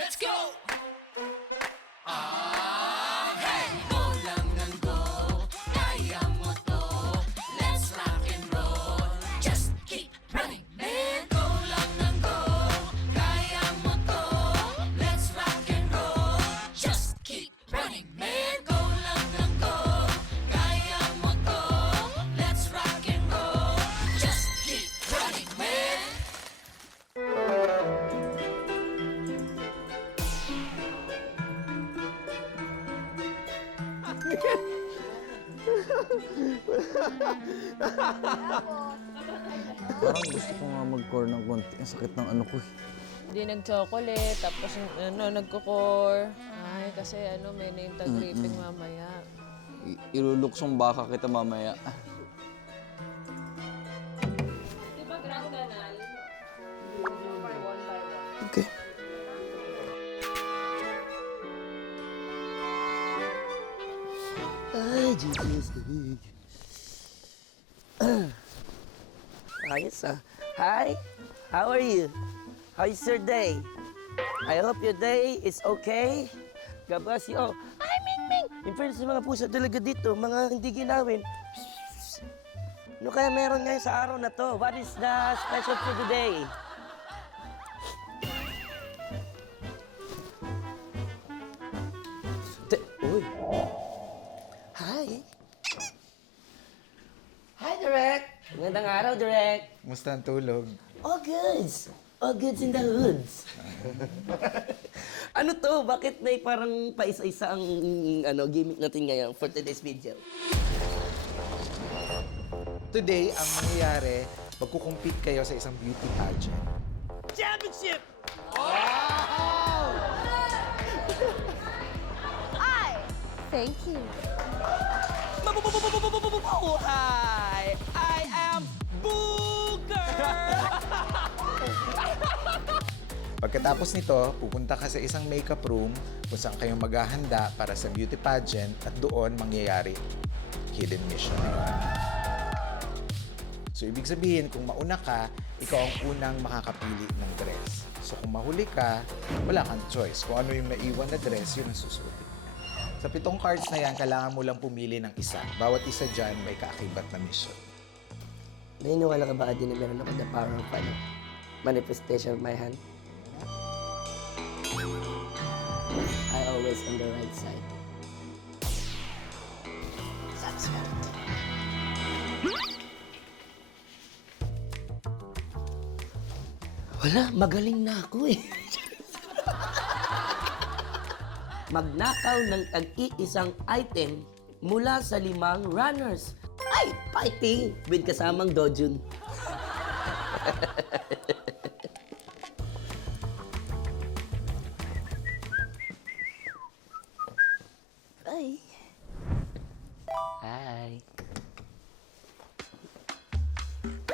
Let's go! Hey! Go lang ng go, kaya mo to. Let's rock and roll. Just keep running, man. Go lang ng go, kaya mo to. Let's rock and roll. Just keep running, man. Go lang ng go, kaya mo to. Let's rock and roll. Just keep running, man. Parang gusto ko nga mag-core ng konti. Ang sakit ng ano ko eh. Hindi nag-chocolate, tapos nagko-core. Ay, kasi may name tag gripping mamaya. Iluluksong baka kita mamaya. Di ba Grand Canal? One by one. Okay. Ay, Jesus, big. Ayos ah. Hi, how are you? How's your day? I hope your day is okay. God bless you. Oh, hi, Ming Ming! In fairness sa mga pusa talaga dito, mga hindi ginawin. Ano kaya meron ngayon sa araw na to? What is the special for today? Uy. Hi. Hi, Direk. Magandang araw, Direk. Musta ang tulog? All goods. All goods in the hoods. Ano to? Bakit may parang paisa-isa ang gimmick natin ngayon for today's video? Today, ang mangyayari, magkukumpit kayo sa isang beauty pageant. Championship! Thank you. Mabubuhay! I am Booger! Pagkatapos nito, pupunta ka sa isang makeup room kung saan kayo maghahanda para sa beauty pageant at doon mangyayari hidden mission na yun. So, ibig sabihin, kung mauna ka, ikaw ang unang makakapili ng dress. So, kung mahuli ka, wala kang choice. Kung ano yung naiwan na dress, yun ang susuotin. Sa 7 cards na yan, kailangan mo lang pumili ng isa. Bawat isa dyan may kaakibat na mission. Naniniwala ka ba, Adi, na meron ako the power of manifestation of my hand? I always on the right side. Sana swerte. Wala, magaling na ako eh. Magnakaw ng tag-iisang item mula sa 5 runners. Ay, fighting with kasamang Dojun. Ay. Hi.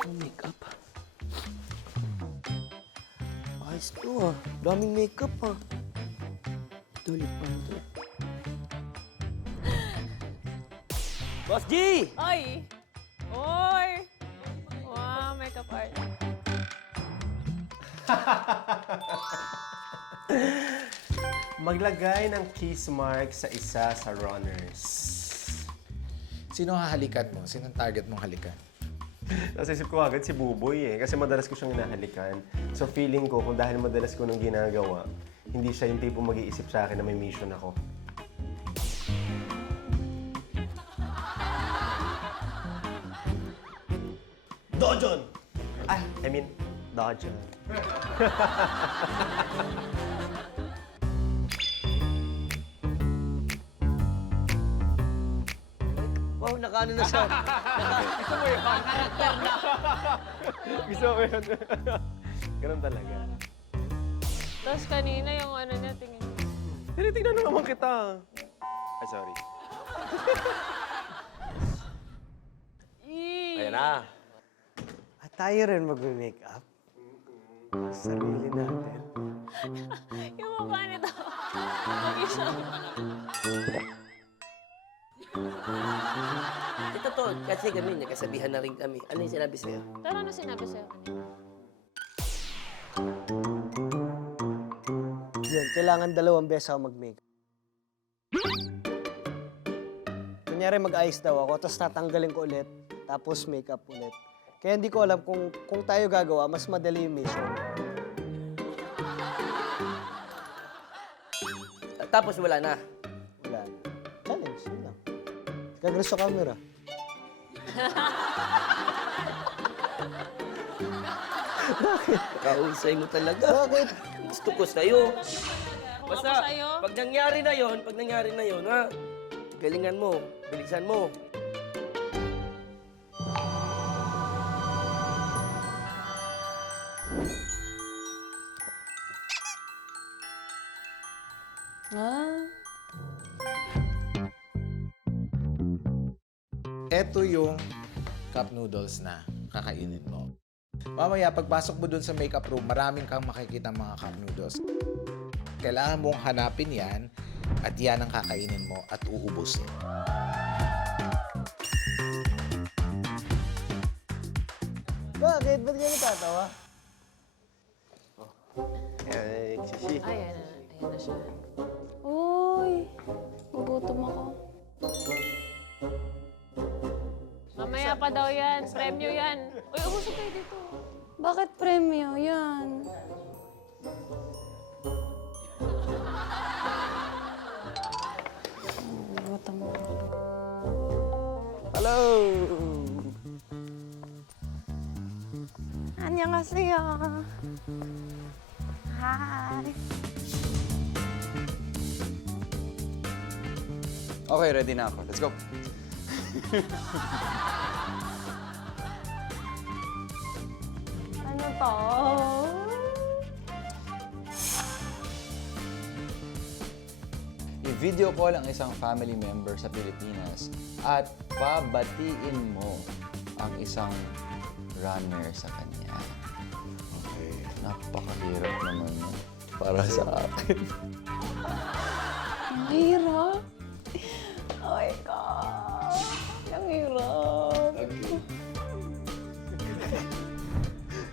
Ang makeup. Ayos to ah. Daming makeup ah. Tulit pa mo to. Boss G! Oy! Oy! Wow, makeup art. Maglagay ng kiss mark sa isa sa runners. Sino hahalikan mo? Sinong target mong halikan? Nasa isip ko agad si Buboy eh, kasi madalas ko siyang hinahalikan. So feeling ko, kung dahil madalas ko nung ginagawa, hindi siya yung tipo mag-iisip sa akin na may mission ako. Dojon! I mean, Dojon. Wow, nakaano na siya. Gusto mo yun? Karakter na. Gusto mo yun? Ganun talaga. Tapos kanina yung niya, tingin. Tinitignan na naman kita. Ay, sorry. Ayan na. At tayo rin mag-makeup. Sarili natin. Yung mukha nito. Mag-isa. Ito to, kasi kami, nagkasabihan na rin kami. Ano yung sinabi sa'yo? Pero ano sinabi sa'yo kanina? Yun, kailangan 2 beses ako mag-makeup. Kunyari mag-ayos daw ako, tapos tatanggalin ko ulit, tapos makeup ulit. Kaya hindi ko alam kung tayo gagawa, mas madali yung mission. Tapos wala na. Wala na. Challenge, yun lang. Kagres sa camera. Kausay mo talaga. Bakit? Gusto ko sa'yo. Kung Basta, ako sa'yo, pag nangyari na yon, ha? Galingan mo, bilisan mo. Ito yung cup noodles na kakainin mo. Mamaya, pagpasok mo dun sa makeup room, maraming kang makikita mga cup noodles. Kailangan mong hanapin yan at yan ang kakainin mo at uubusin. Bakit? Ba't ka natatawa? ayan na siya. Uy, gugutom ako. Mamaya pa daw yan, premyo yan. Uy, ubusog kayo dito. Bakit premyo? Yan. Gugutom ako. Hello! 안녕하세요. Hi. Okay, ready na ako. Let's go. Ano to? I-video call ang isang family member sa Pilipinas at pabatiin mo ang isang runner sa kanya. Okay. Napakahirap naman yun para sa akin. Ang hirap. Oh my God. Ang hirap.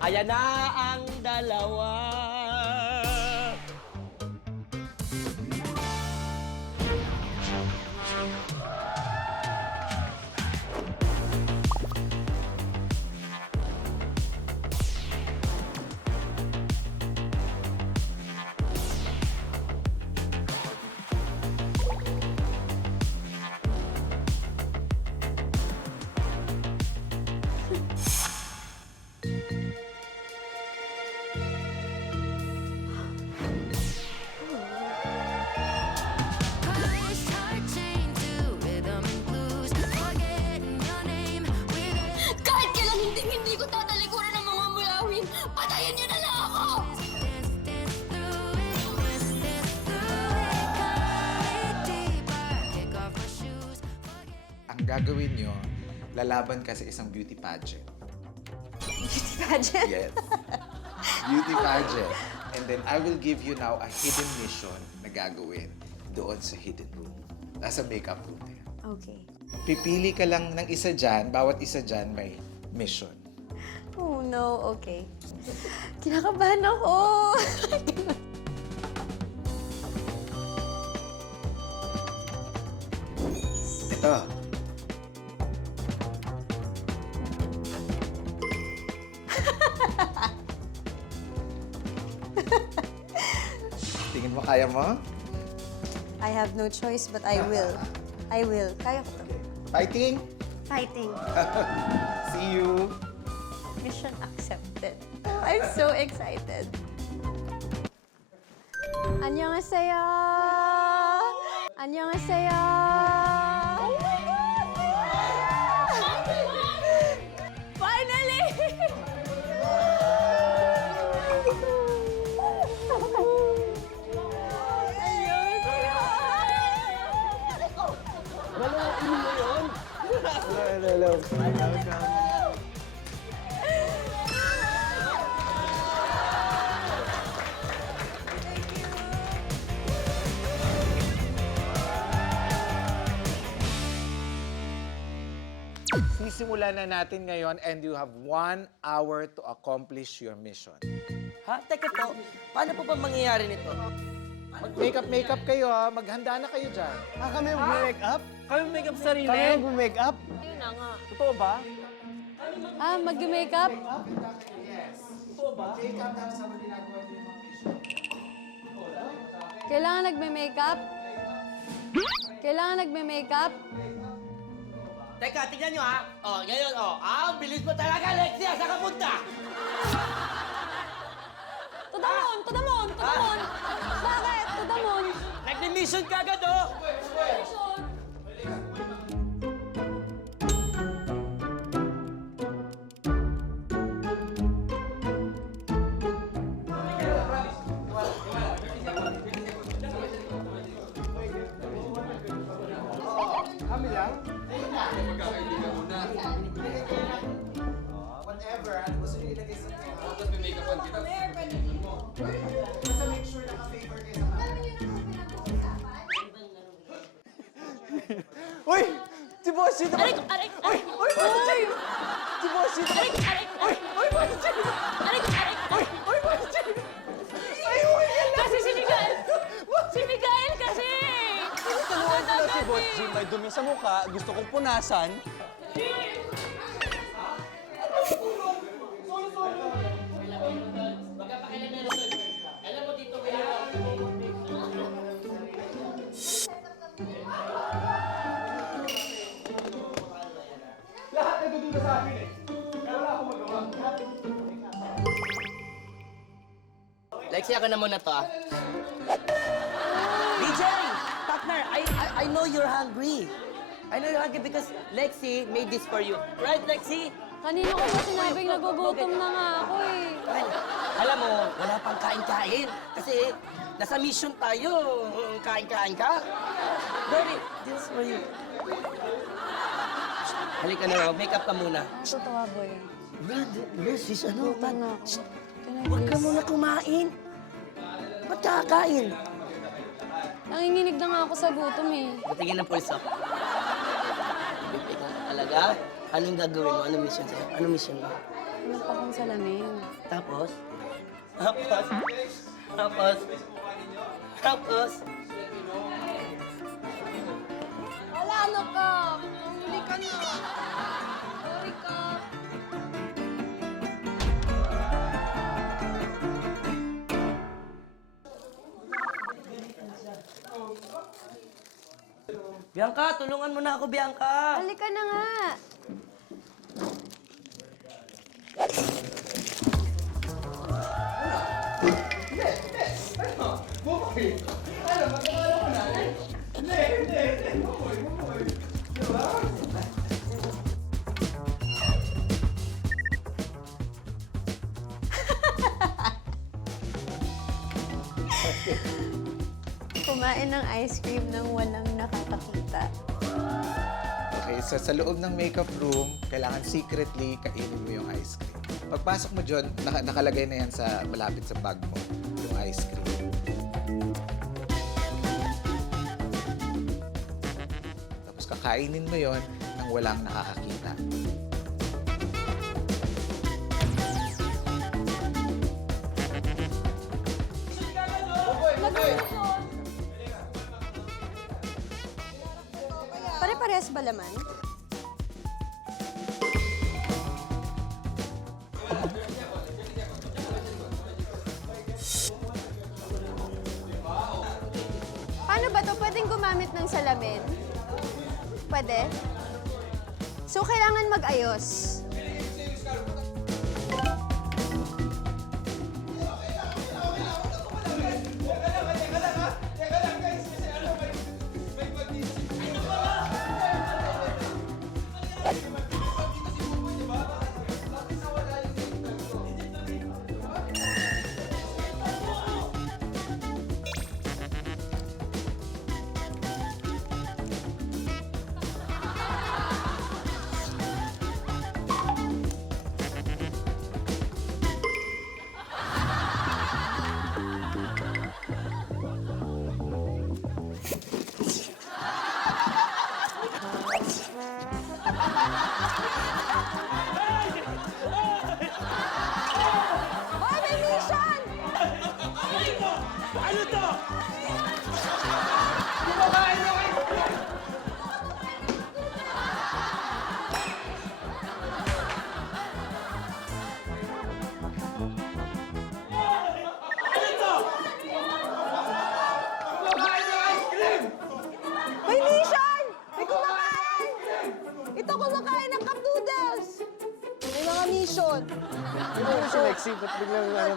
Ayan na ang dalawa. Hearts are chained to rhythm and blues. Forgetting your name. Kahit kailan hindi ko tatalikuran ng mga mulawin. Patayin niyo na lang ako! Dance through it. Come it deeper. Kick off my shoes. Ang gagawin nyo, lalaban ka sa isang beauty pageant. Beauty pageant? Yes. Beauty pageant. And then I will give you now a hidden mission na gagawin doon sa hidden room. Nasa makeup room na yan. Okay. Pipili ka lang ng isa dyan, bawat isa dyan may mission. Oh no, okay. Kinakabahan ako. Ito. Tingin mo kaya mo? I have no choice but I will. I will. Kaya ko to. Fighting? Fighting. See you. Mission accepted. I'm so excited. 안녕하세요. 안녕하세요. Oh my God! Finally! Hello. Sisimulan na natin ngayon and you have 1 hour to accomplish your mission. Ha? Teka po, paano po ba mangyayari nito? Mag-makeup kayo ha. Maghanda na kayo dyan. Kami mag-make up? Kami make up sarili. Kami mag-make up? Yun na nga. Totoo ba? Mag-makeup? Kailangan nagme-makeup? Kailangan nagme-makeup? Teka, tingnan nyo ha. Oh, ngayon, oh. Ang bilis mo talaga, Lexia. Saan ka punta? Tudamon! Tudamon! Tudamon! Bakit? Tudamon! Nagmi-mission ka agad, oh. Uy! Si Bossy! Aray ko, aray ko, aray ko. Uy! Bossy! Si Bossy! Aray ko, aray ko, aray ko. Uy! Bossy! Aray ko, aray ko. Uy! Bossy! Ay, uy! Kasi si Miguel. Si Miguel kasi. Tulungan ko na si Bossy. May dumi sa mukha. Gusto kong punasan. Lexia, ako na muna to, ah. DJ! Partner, I know you're hungry. I know you're hungry because Lexi made this for you. Right, Lexi? Kanina ko ba sinabing nagugutom na nga ako eh. Well, alam mo, wala pang kain-kain. Kasi nasa mission tayo. Kain-kain ka. Baby, this is for you. Halika na, make up ka muna. Totoo, boy. Sis, ano? Gutom na ako. Can I Huwag ka please? muna kumain. Ba't kakain? Nanginginig na nga ako sa gutom eh. Patingin ng pulso. Ikaw talaga? Anong gagawin mo? Anong mission sa'yo? Anong mission mo? Ano pa kong salamin? Tapos? Tapos? Tapos? Tapos? Wala, ano ka? Huli ka na. Sorry ka. Bianca, tulungan mo na ako, Bianca. Halika na nga. Kumain ng ice cream nang walang nakakakita. Okay, so sa loob ng makeup room, kailangan secretly kainin mo yung ice cream. Pagpasok mo dyan, nakalagay na yan sa malapit sa bag mo, yung ice cream. Tapos kakainin mo yon nang walang nakakakita. Pare-parehas ba laman? Paano ba to? Pwedeng gumamit ng salamin? Pwede? So, kailangan mag-ayos. Lexi, ba't biglang ano?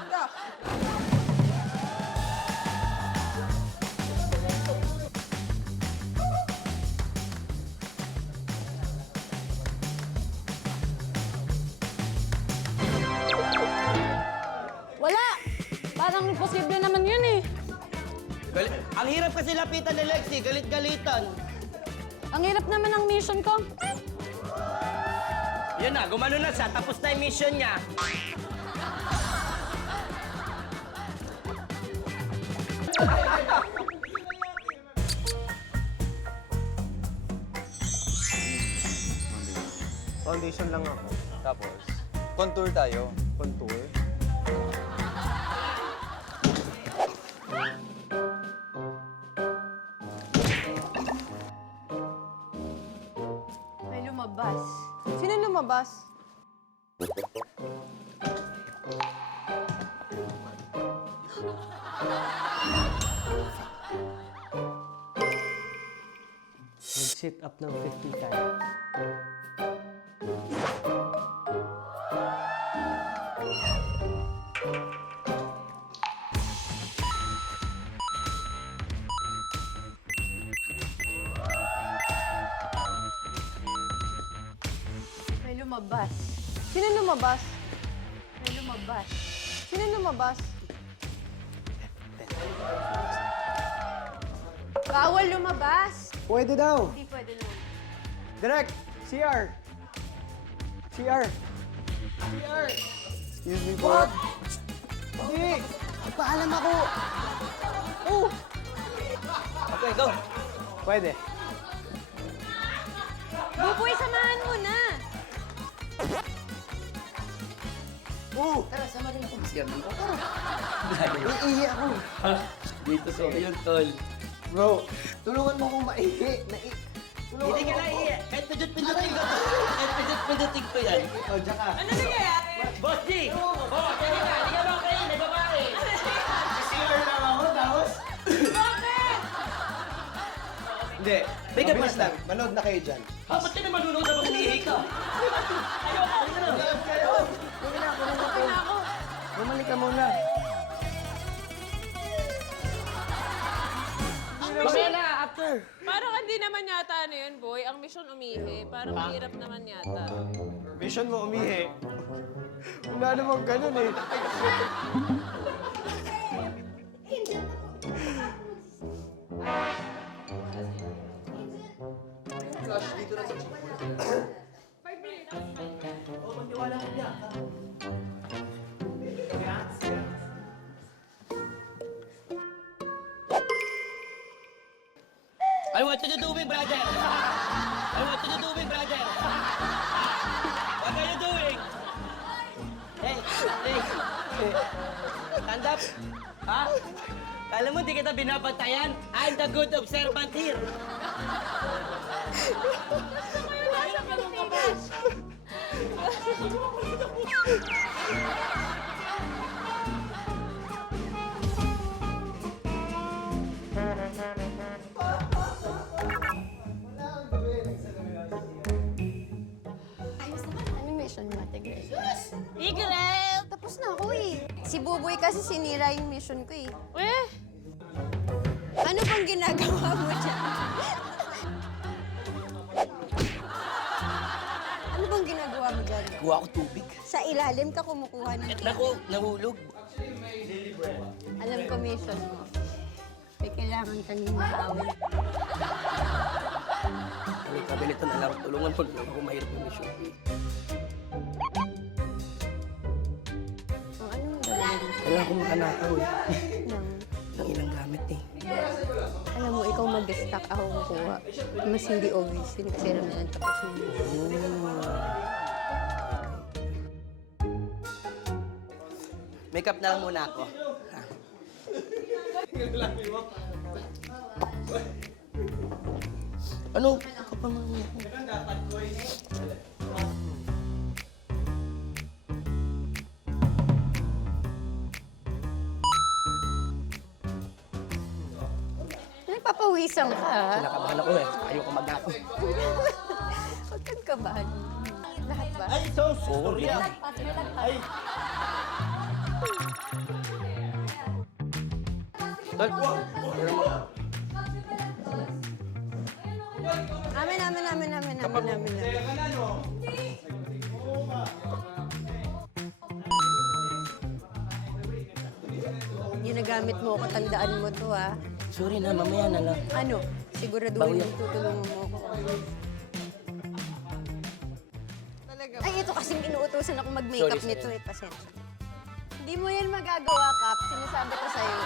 Wala! Parang imposible naman yun eh. Ang hirap kasi lapitan ni Lexi, galit-galitan. Ang hirap naman ang mission ko. Yun na, gumano na siya, tapos na yung mission niya. Foundation lang ako. Tapos, contour tayo. Contour. May lumabas. Sino lumabas? Mag-sit up ng 50 times. May lumabas. Sino lumabas? May lumabas. Sino lumabas? Bawal lumabas. Pwede daw. Hindi pwede lumabas. Direct, CR. CR. CR. Excuse me po. What? Hindi. Paalam ako. Oh. Okay, go. Pwede. Buboy, samahan mo na. Oh. Tara, sama rin ako. Iihi ako. Dito sa yun, tol. Bro, tulungan mo akong maihi. Hindi ka na iya. Kahit pindot-pindutin ko to. Kahit pindot-pindutin ko yan. Oh, diyan ka. Ano nangyayari? Boss G! Oh, sige ka. Hindi ka ba kayo? May babae. CR lang ako, tapos... Bakit? Hindi. Bigyan Mabilis pa. lang. Manood na kayo dyan. Ba't ka na manunod na mag-ihi ka? Manood kayo. Okay na ako. Bumalik ka muna. Mamaya na, after. Parang hindi naman yata ano yun, boy. Ang mission umihi. Parang mahirap naman yata. Mission mo umihi. Wala namang ganun eh. I want you to do it, brother. I want you to do it, brother. What are you doing? Hey, hey. Stand up. Ha? Kala mo di kita binabantayan? I'm the good observant here. Nasa Pilipinas. Anong mission mo, Ate Grace? Girl! Tapos na ako eh. Si Buboy kasi sinira yung mission ko eh. Eh, Ano bang ginagawa mo dyan? Ano bang ginagawa mo dyan? Kuha ko tubig. Sa ilalim ka kumukuha ng Naku, nahulog. Alam ko mission mo. May kailangan kang hinahawin. May kabilit na lang. Tulungan mo ako mahirap yung mission. Ang ano mo gagawin? Wala akong makanakaw eh. Nang, Ng ilang gamit eh. alam mo, ikaw mag-stack, ako kukuha. Mas hindi obvious yun kasi alam na tapos yun. Makeup na lang muna ako. Ha? Ano? Kapag mga Nagpapawisan ka, ha? Kinakabahan ako eh. Ayoko mag-ako. Huwag kang kabahan. Lahat ba? Ay, so sorry. Ay, Amin. Ginagamit mo ako, tandaan mo to ha. Sorry na, mamaya na lang. Ano? Siguraduhin mong tutulungan mo ako. Ay, ito kasing inuutosan ako mag-makeup Sorry, nito eh. Pasensya. Hindi mo yan magagawa, Kap. Sinasabi ko sa'yo.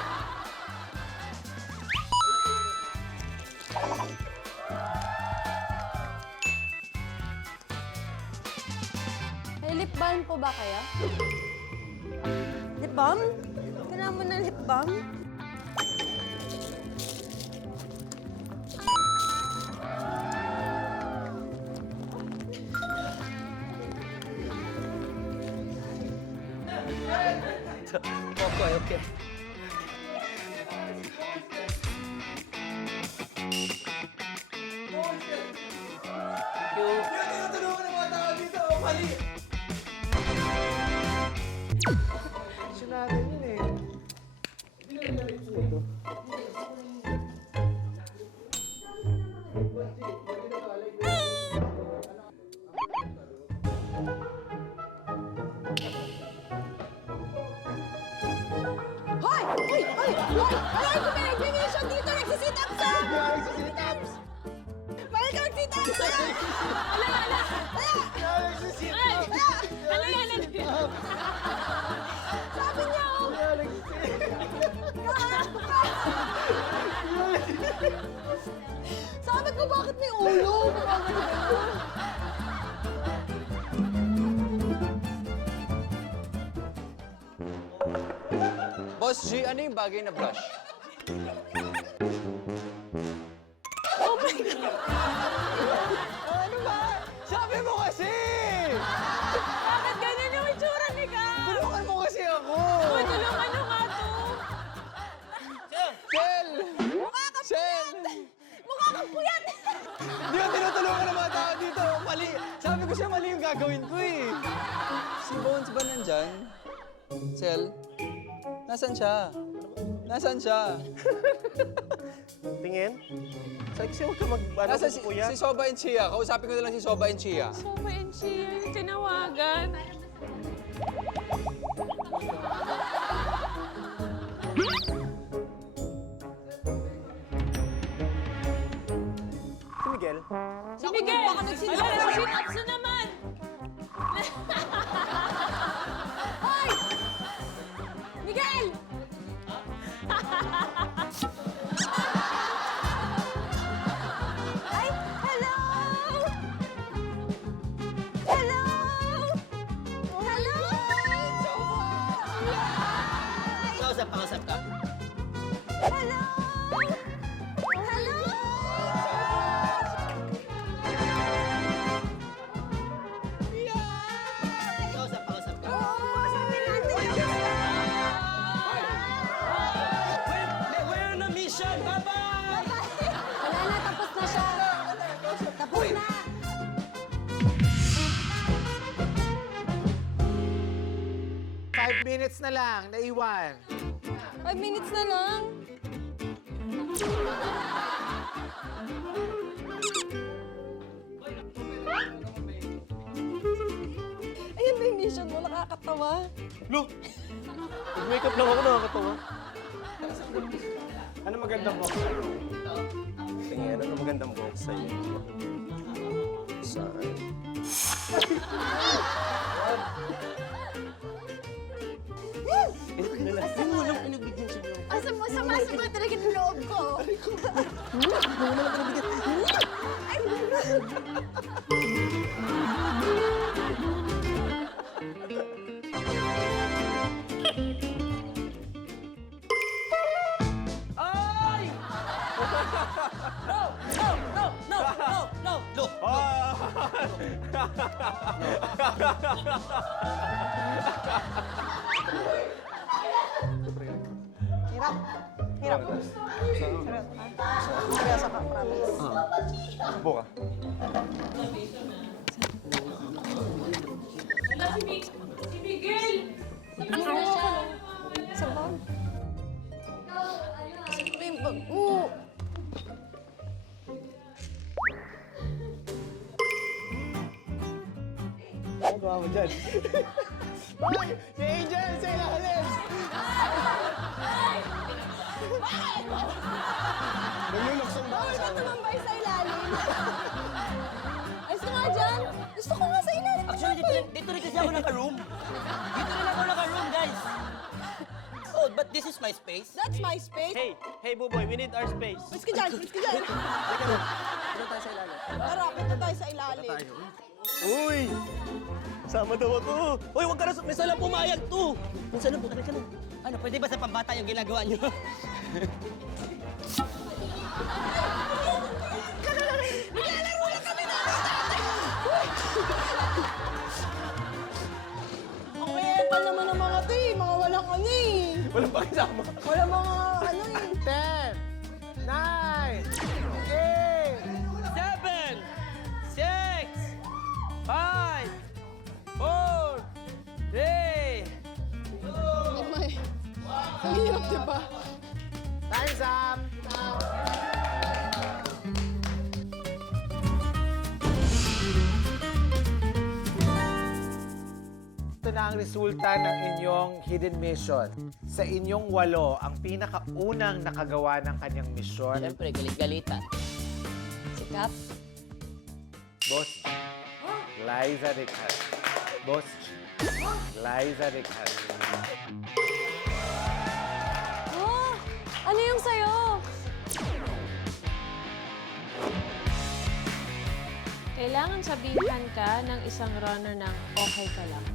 May lip balm po ba kaya? Lip balm? Kailangan mo ng lip balm? Okay. Hoy! Hoy! Hoy! Hoy! Alam ko may nag-mission dito! Nagsisit up sa! Nagsisit up! Balik ka mag-sit up sa! Ano yan? Sabi niya oh! Sabi ko bakit may ulo? Boss G, ano yung bagay na brush? Sabi mo kasi! Bakit ganyan yung itsura ni Ka? Tulungan mo kasi ako! Uy, tulungan nyo nga to. Shell! Shell! Mukha kang puyat! Hindi ko tinutulungan ng mga tao dito. Mali. Sabi ko siya mali yung gagawin ko eh. Si Bones ba nandyan? Sel? Nasaan siya? Nasaan siya? Tingin? Sabi kasi huwag ka Nasaan si Soba and Chia? Kausapin ko na lang si Soba and Chia. Soba and Chia, yung tinawagan. Si Miguel? Si Miguel! Baka nag-sit ups na naman! Hoy! Miguel! Ay! Hello! Hello! Hello! Kausap ka. Hello! Hello! Kausap ka. Oo, sabi natin yung We're on a mission! Bye-bye! Wala na, tapos na siya. Tapos na. Five minutes na lang, naiwan. 5 minutes na lang. Ayun ba yung mission mo? Nakakatawa. Nag-makeup lang ako, nakakatawa. Ano magandang box sa'yo? Tingin, ano magandang box sa'yo? Saan? Masama talaga ng loob ko. Buka. Si Miguel! Ano gawa mo dyan? Hoy! Si Angel! Sa ilalim! Niluluksong ba Bawal ka tumambay sa ilalim. Ayos ka nga dyan. Gusto ko nga sa ilalim. Actually, dito rin kasi ako naka-room. Dito rin ako naka-room, guys. Oh, but this is my space. That's my space. Hey, Buboy, we need our space. Miss ka dyan, miss ka dyan. Dito tayo sa ilalim. Tara, punta tayo sa ilalim. Uy! Sama daw ako. Uy, huwag ka na, minsan lang pumayag to. Minsan lang, pumayag ka na. Ano, pwede ba sa pambata yung ginagawa niyo? Naglalaro lang kami na! Ang kayepal naman ng mga to eh. Mga walang ano eh. Walang pakisama. Walang mga ano eh. 10, 9, 8, 7, 6, 5, 4, 3, Ang hirap, diba? time's up! Ito na ang resulta ng inyong hidden mission. Sa inyong 8, ang pinakaunang nakagawa ng kanyang misyon, Siyempre, galit-galitan. Si Cap. Boss Liza Rical. Boss Liza Rical. Oh, ano yung sayo? Kailangan sabihan ka ng isang runner ng okay ka lang.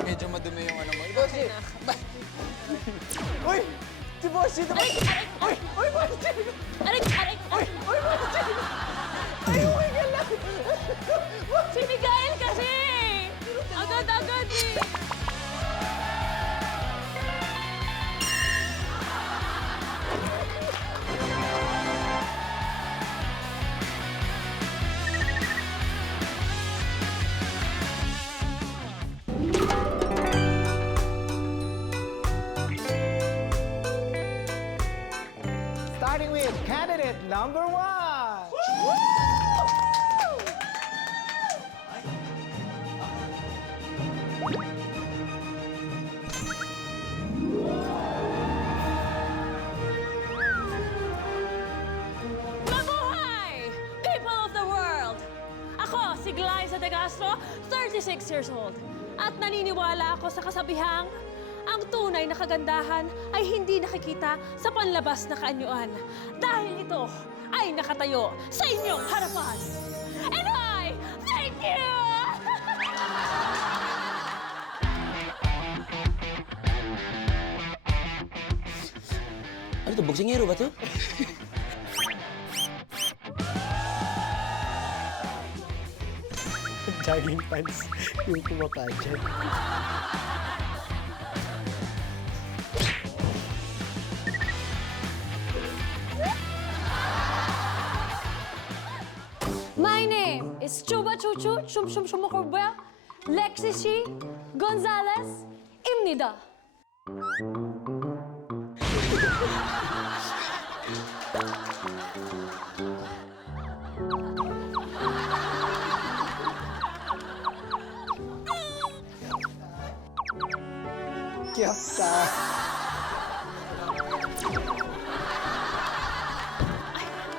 Medyo madumi yung ano mo. Uy! Si Boss ito! Uy! Uy, Boss Aray! Aray! Aray! Si Miguel kasi! Agad-agad eh! Starting with candidate number 1. Mabuhay! People of the world! Ako, si Glyza de Castro, 36 years old. At naniniwala ako sa kasabihang, ang tunay na kagandahan ay hindi nakikita sa panlabas na kaanyuan. Dahil ito ay nakatayo sa inyong harapan. And I thank you! Ano to, boksingero ba to? Jogging pants yung kumakadyan. My name is Chuba Chuchu Chum Chum Chumukurba Lexishi Gonzalez Imnida. Kiyapta.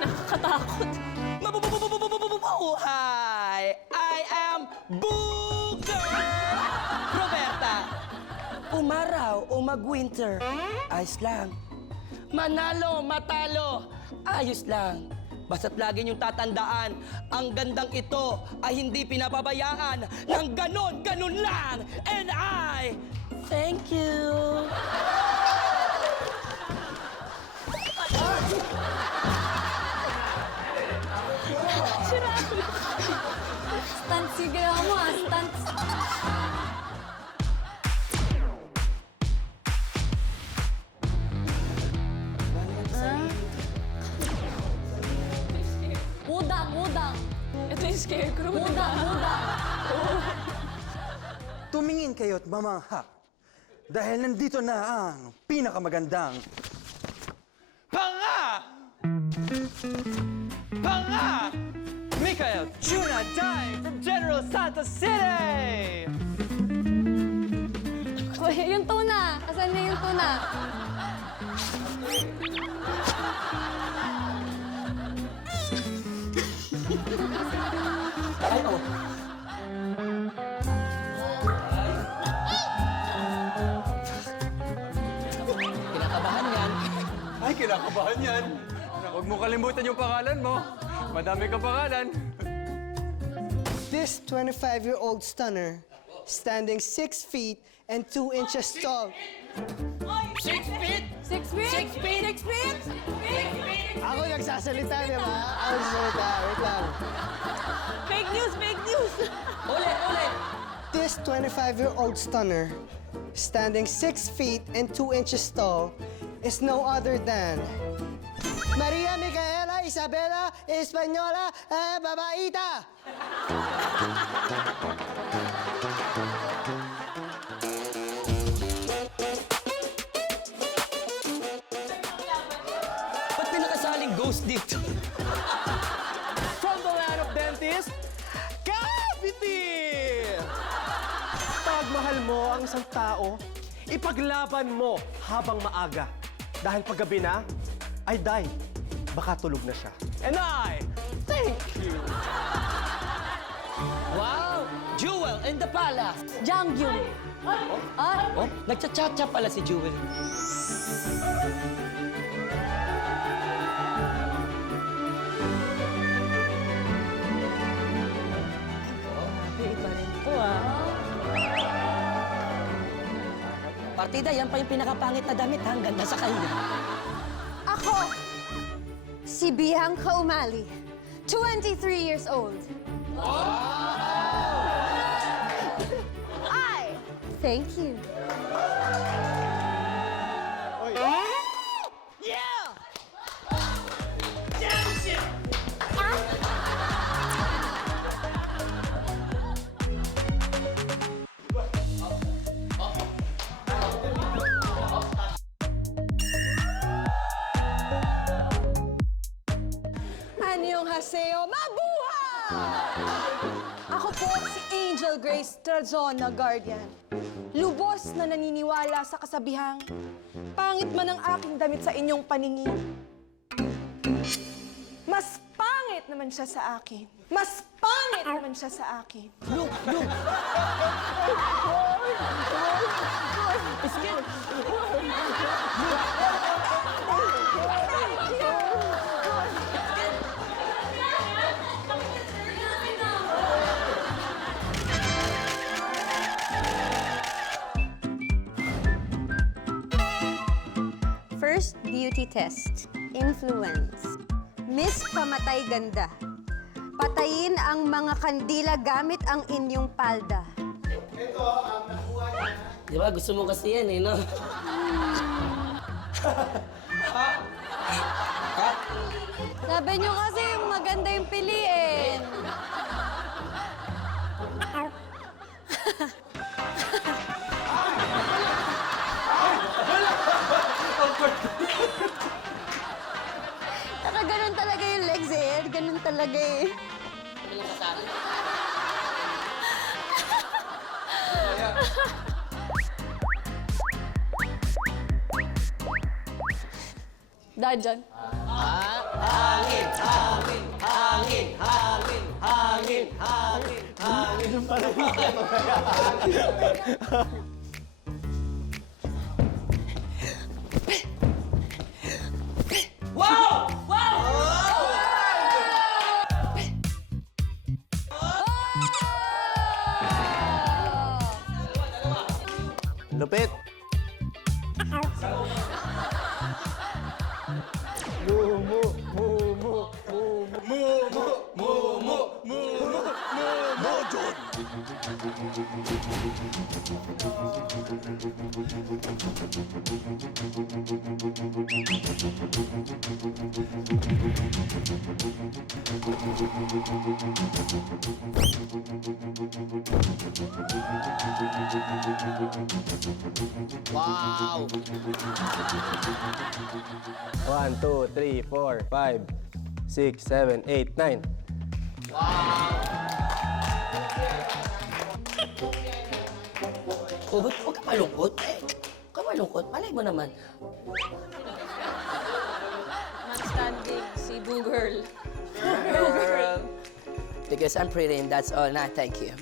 Nakakatakot. Mabububububububuhay! I am Booger! Roberta! Umaraw o mag-winter, ayos lang. Manalo, matalo, ayos lang. Basta't lagi niyong tatandaan, ang gandang ito ay hindi pinapabayaan ng ganon lang. And I thank you. Stunts yung ginawa mo ah, stunts. Udang, udang. Ito yung scarecrow, di ba? Udang, udang. Tumingin kayo't mamangha. Dahil nandito na ang pinakamagandang Panga! Mikael Tuna Dime from General Santos City! Uy, yung tuna. Asan na yung tuna? Kinakabahan yan. Ay, kinakabahan yan. Huwag mo kalimutan yung pangalan mo. Madami kang pangalan. This 25-year-old stunner, standing 6 feet and 2 inches tall. 6 feet? 6 feet? 6 feet? Ako nagsasalita, di ba? Ako nagsasalita. Wait lang. Fake news, fake news! This 25-year-old stunner, standing 6 feet and 2 inches tall, is no other than Maria Micaela Isabela Española Babaita. Ba't may nakasaling ghost dito? From the land of dentists, Cavite! Pag mahal mo ang isang tao, ipaglaban mo habang maaga. Dahil paggabi na, ay die. Baka tulog na siya. And I thank you! Wow! Jewel in the palace! Jangyun. Oh, nagchat-chat pala si Jewel. Iba rin to, ah. Partida, yan pa yung pinakapangit na damit. Hanggang nasa kanya. Ako, si Bihang Kaumali, 23 years old. I thank you. Annyeonghaseyo, mabuhay! Ako po si Angel Grace Trazona Guardian. Lubos na naniniwala sa kasabihang, pangit man ang aking damit sa inyong paningin. Mas pangit naman siya sa akin. Mas pangit naman siya sa akin. First beauty test. Influence. Miss Pamatay Ganda. Patayin ang mga kandila gamit ang inyong palda. Di ba? Gusto mo kasi yan eh, no? Sabi niyo kasi maganda yung piliin. Saka ganun talaga yung legs eh. Ganun talaga eh. Dahil dyan. Wow! Wow! Lupit! Wow! 1, 2, 3, 4, 5, 6, 7, 8, 9. Oh, ba't huwag ka malungkot? Huwag ka malungkot. Malay mo naman. Not standing, si Boo Girl. Because I'm pretty and that's all. Nah, thank you.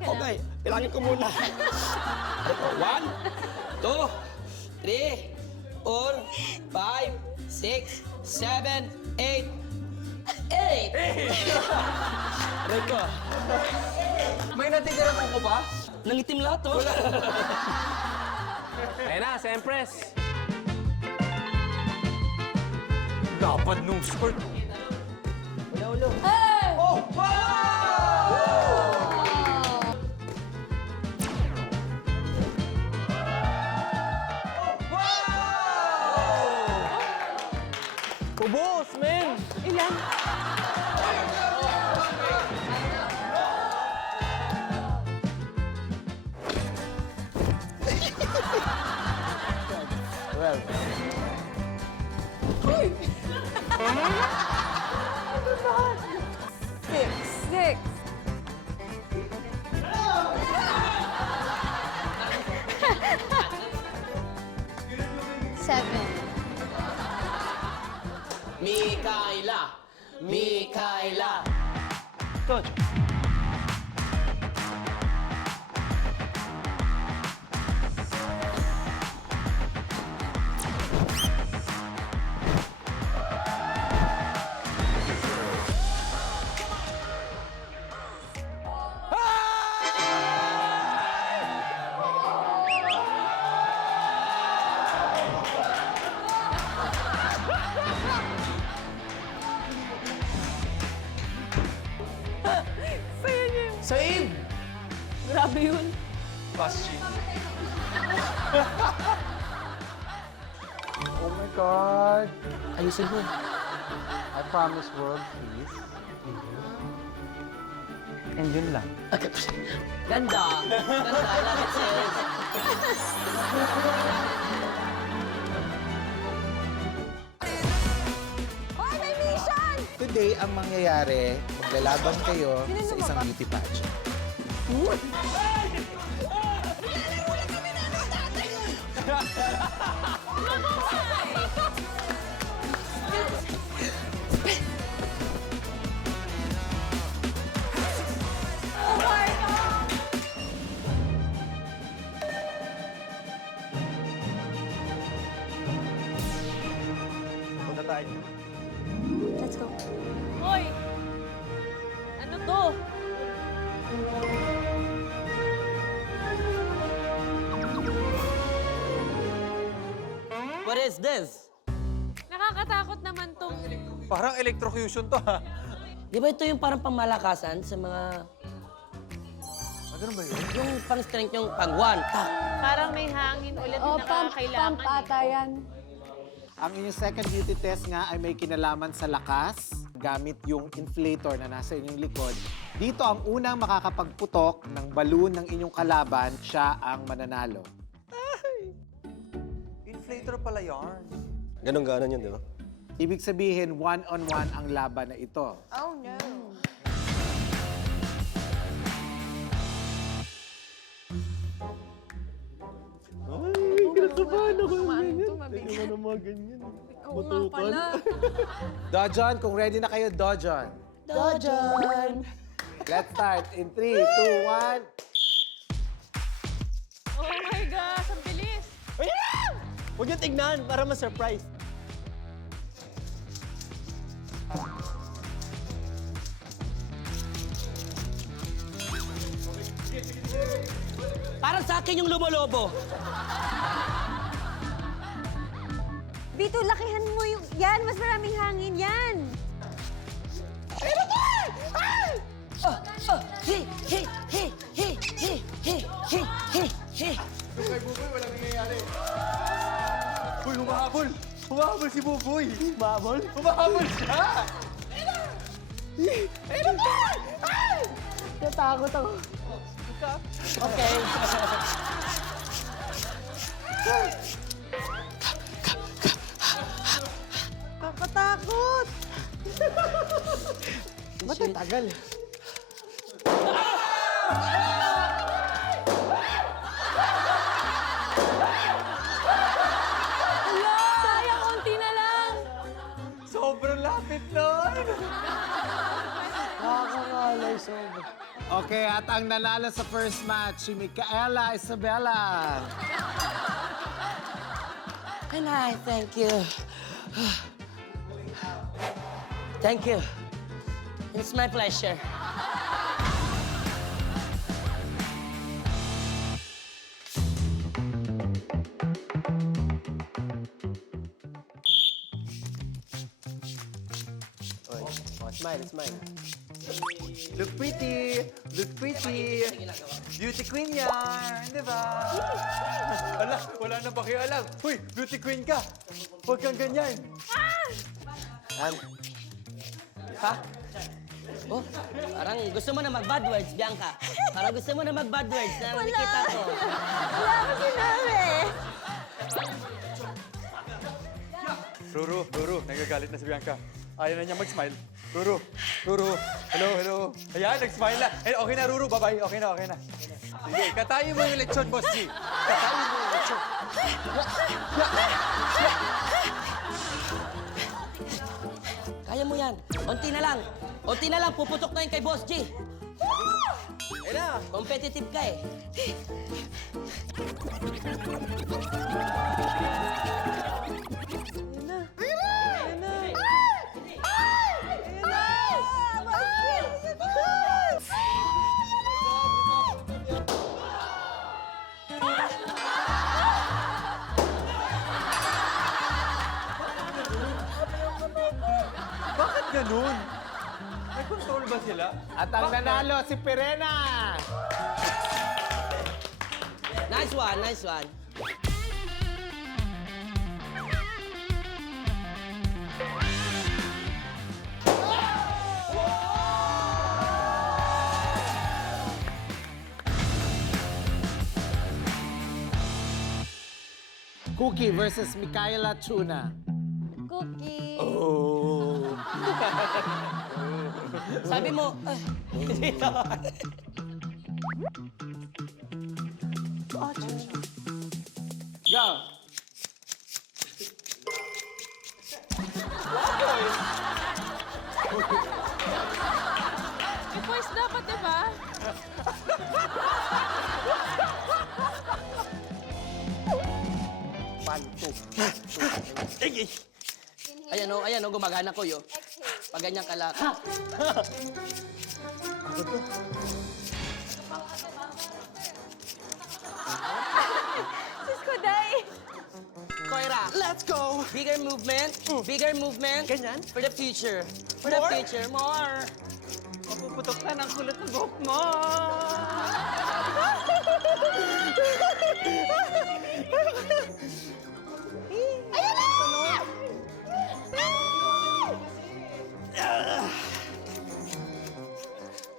Okay, bilangin ko muna. 1, 2, 3, 4, 5, 6, 7, 8. 8! Reka. May natitira ko ba? Nangitim lahat, oh. Ayan na, si Empress. Dapat nung skirt. Ubus, men! Ilan? Well, Six. 7. Mikaela! Mikaela! Coach. Said! Grabe yun. Oh my God. Ayusin mo. I promise world peace. And yun lang. Ganda! Ganda! I love it, sis. Hoy, may mission! Today, ang mangyayari, maglalaban kayo sa isang beauty pageant. Punta tayo. Let's go. Hoy! Ano to? What is this? Nakakatakot naman tong... Parang electrocution to ha. Di ba ito yung parang pangmalakasan sa mga... Ano ba yun? Yung pang-strength yung pag-1. Parang may hangin ulit na nakakailangan. Pump ata yan. Ang inyong second beauty test nga ay may kinalaman sa lakas gamit yung inflator na nasa inyong likod. Dito ang unang makakapagputok ng balloon ng inyong kalaban, siya ang mananalo. Inflator pala yarn. Ganun-ganon yun, di ba? Ibig sabihin, one-on-one ang laban na ito. Oh, no. Dojon, kung ready na kayo, Dojon. Dojon! Let's start in 3, 2, 1. Oh my gosh, ang bilis! Ayun na! Huwag niyo tignan para ma-surprise. Parang sa akin yung lumolobo. Bito, lakihan mo yung... Yan, mas maraming hangin yan. Hey, hey, hey, hey, hey, hey, hey, hey, hey. Uy, humahabol! Humahabol si Buboy! Babol? Humahabol siya! Natakot ako. Okay. Kakatakot! Ba't ang tagal? Hala! Sayang, konti na lang! Sobrang lapit nun! Nakakangalay sobra. Okay, at ang nanalo sa first match, si Micaela Isabela. And I thank you. Thank you. It's my pleasure. Smile, smile. Look pretty! Look pretty! Beauty queen yan! Di ba? Wala na pakialam. Uy, beauty queen ka! Huwag kang ganyan! Ha? Oh, parang gusto mo na mag-bad words, Bianca. Parang gusto mo na mag-bad words na nakikita ko. Wala ko sinabi. Ruru, nagagalit na si Bianca. Ayaw na niya mag-smile. Ruru, hello. Ayan, nag-smile na. Eh, okay na, Ruru, bye-bye. Okay na. Sige, katayin mo yung lechon, Boss G. Katayin mo yung lechon. Kaya mo yan. Unti na lang. Unti na lang, puputok na yun kay Boss G. Ayun na. Competitive ka eh. Bakit ganun? May control ba sila? At ang nanalo si Pirena. Nice one, nice one. Cookie versus Micaela Tuna. Cookie. Sabi mo, dito. Go! May voice dapat, di ba? Ayan o, gumagana ko yo. Pag ganyan kalak. Sus ko, day. Koira, Let's go! bigger movement. Bigger movement. Ganyan? For the future. For the More? future, more. Mapuputok na ng kulot ng buhok mo!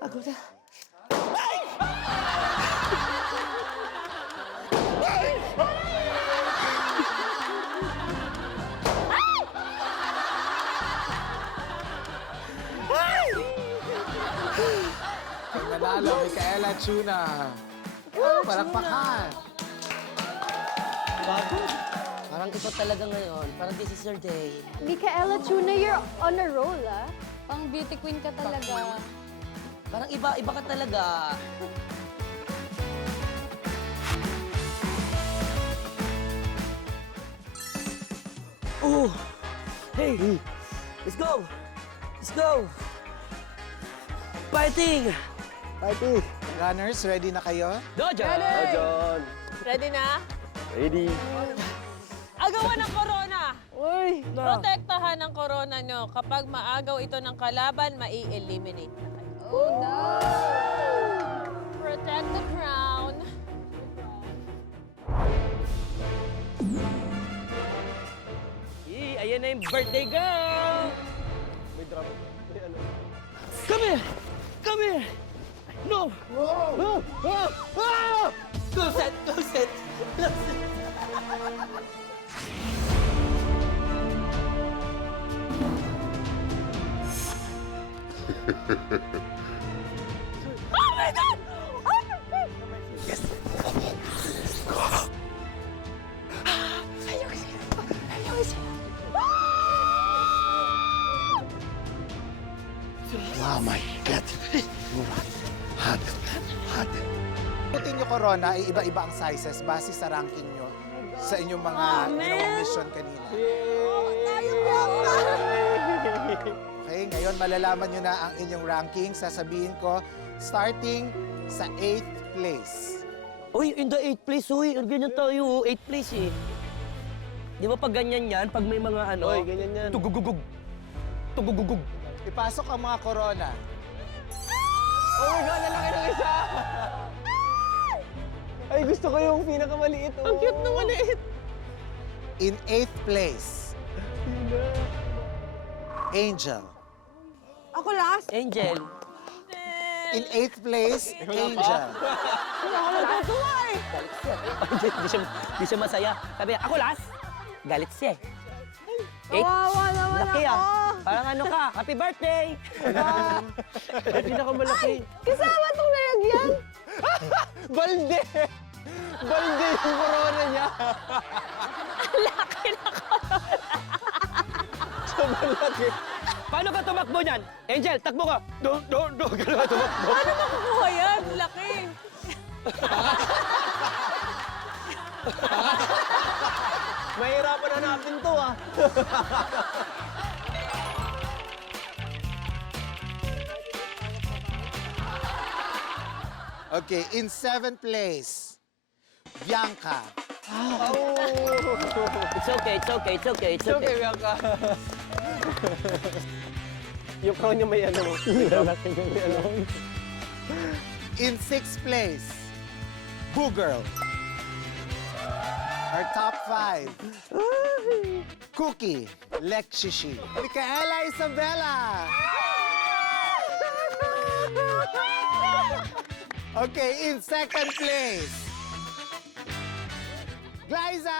Pagod na. Ang nanalo, Micaela Tuna. Palakpakan. Parang ito talaga ngayon. Parang this is your day. Micaela Tuna, you're on a roll, ah. Pang beauty queen ka talaga. Parang iba ka talaga. Oh! Hey! Let's go! Let's go! Fighting! Party! Runners, ready na kayo? Dojo! John. Ready na? Ready. Agawan ng corona! Uy! Protektahan ang corona nyo. Kapag maagaw ito ng kalaban, mai-eliminate na kayo. Oh, no! Protect the crown. Ayan na yung birthday girl! May drama. May ano. Come here! Come here! No! No! Close it! Close it! Close it! Oh my God! Oh my God! Hot! Hot! Putin nyo corona, ay iba-iba ang sizes base sa ranking nyo sa inyong mga ginawang mission kanina. Okay, ngayon malalaman nyo na ang inyong ranking. Sasabihin ko, starting sa 8th place. Uy, in the 8th place, uy. Ganyan tayo, 8th place eh. Di ba pag ganyan yan, pag may mga ano... Oy, ganyan yan. Tugugugug. Tugugugug. Ipasok ang mga corona. Oh my God, ang laki ng isa! Ay, gusto ko yung pinakamaliit. Ang cute na maliit. In 8th place, Angel. Ako last? Angel. In 8th place, Angel. Di siya masaya. Sabi, ako last. Galit siya eh. Kawawa naman Laki ako. ah. Parang ano ka, happy birthday! Ay, pinakamalaki. Kasama itong lalagyan. Balde! Balde yung corona niya. Laki na corona! Sobrang laki. Paano ka tumakbo niyan? Angel, takbo ka! Do! Gano'n ka tumakbo. Paano makukuha yan? Laki! Mahirapan na natin to ah. Okay, in 7th place, Bianca. It's okay, it's okay, it's okay, it's okay. Bianca. Yung crown niya may ano. May ano. In 6th place, Boo Girl. Our top 5, Cookie, Lexishi, Micaela Isabella. Okay, in 2nd place, Glyza. In the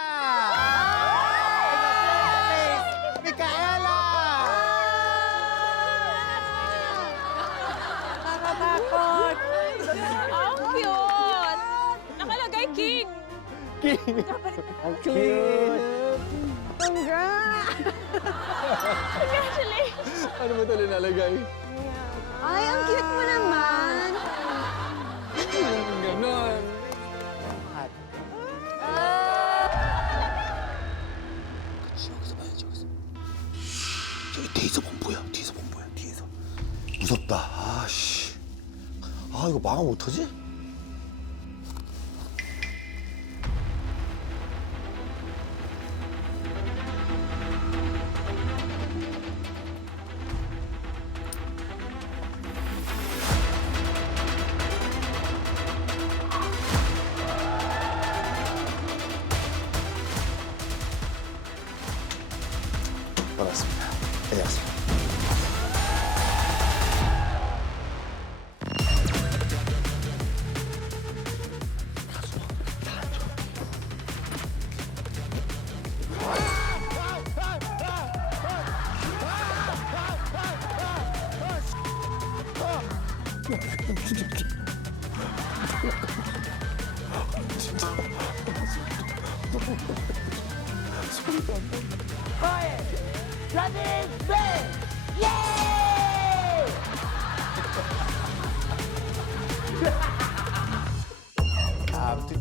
3rd place, Micaela. Nakakatakot! Ang cute! Nakalagay king! Ang cute. Congratulations! Ano ba ito linalagay? Ay, ang cute mo naman. Ganon. 저기 뒤에서 본 뭐야? 뒤에서 본 뭐야? 뒤에서 무섭다. 아씨. 아 이거 망하면 어떡하지? 반갑습니다. 안녕하세요.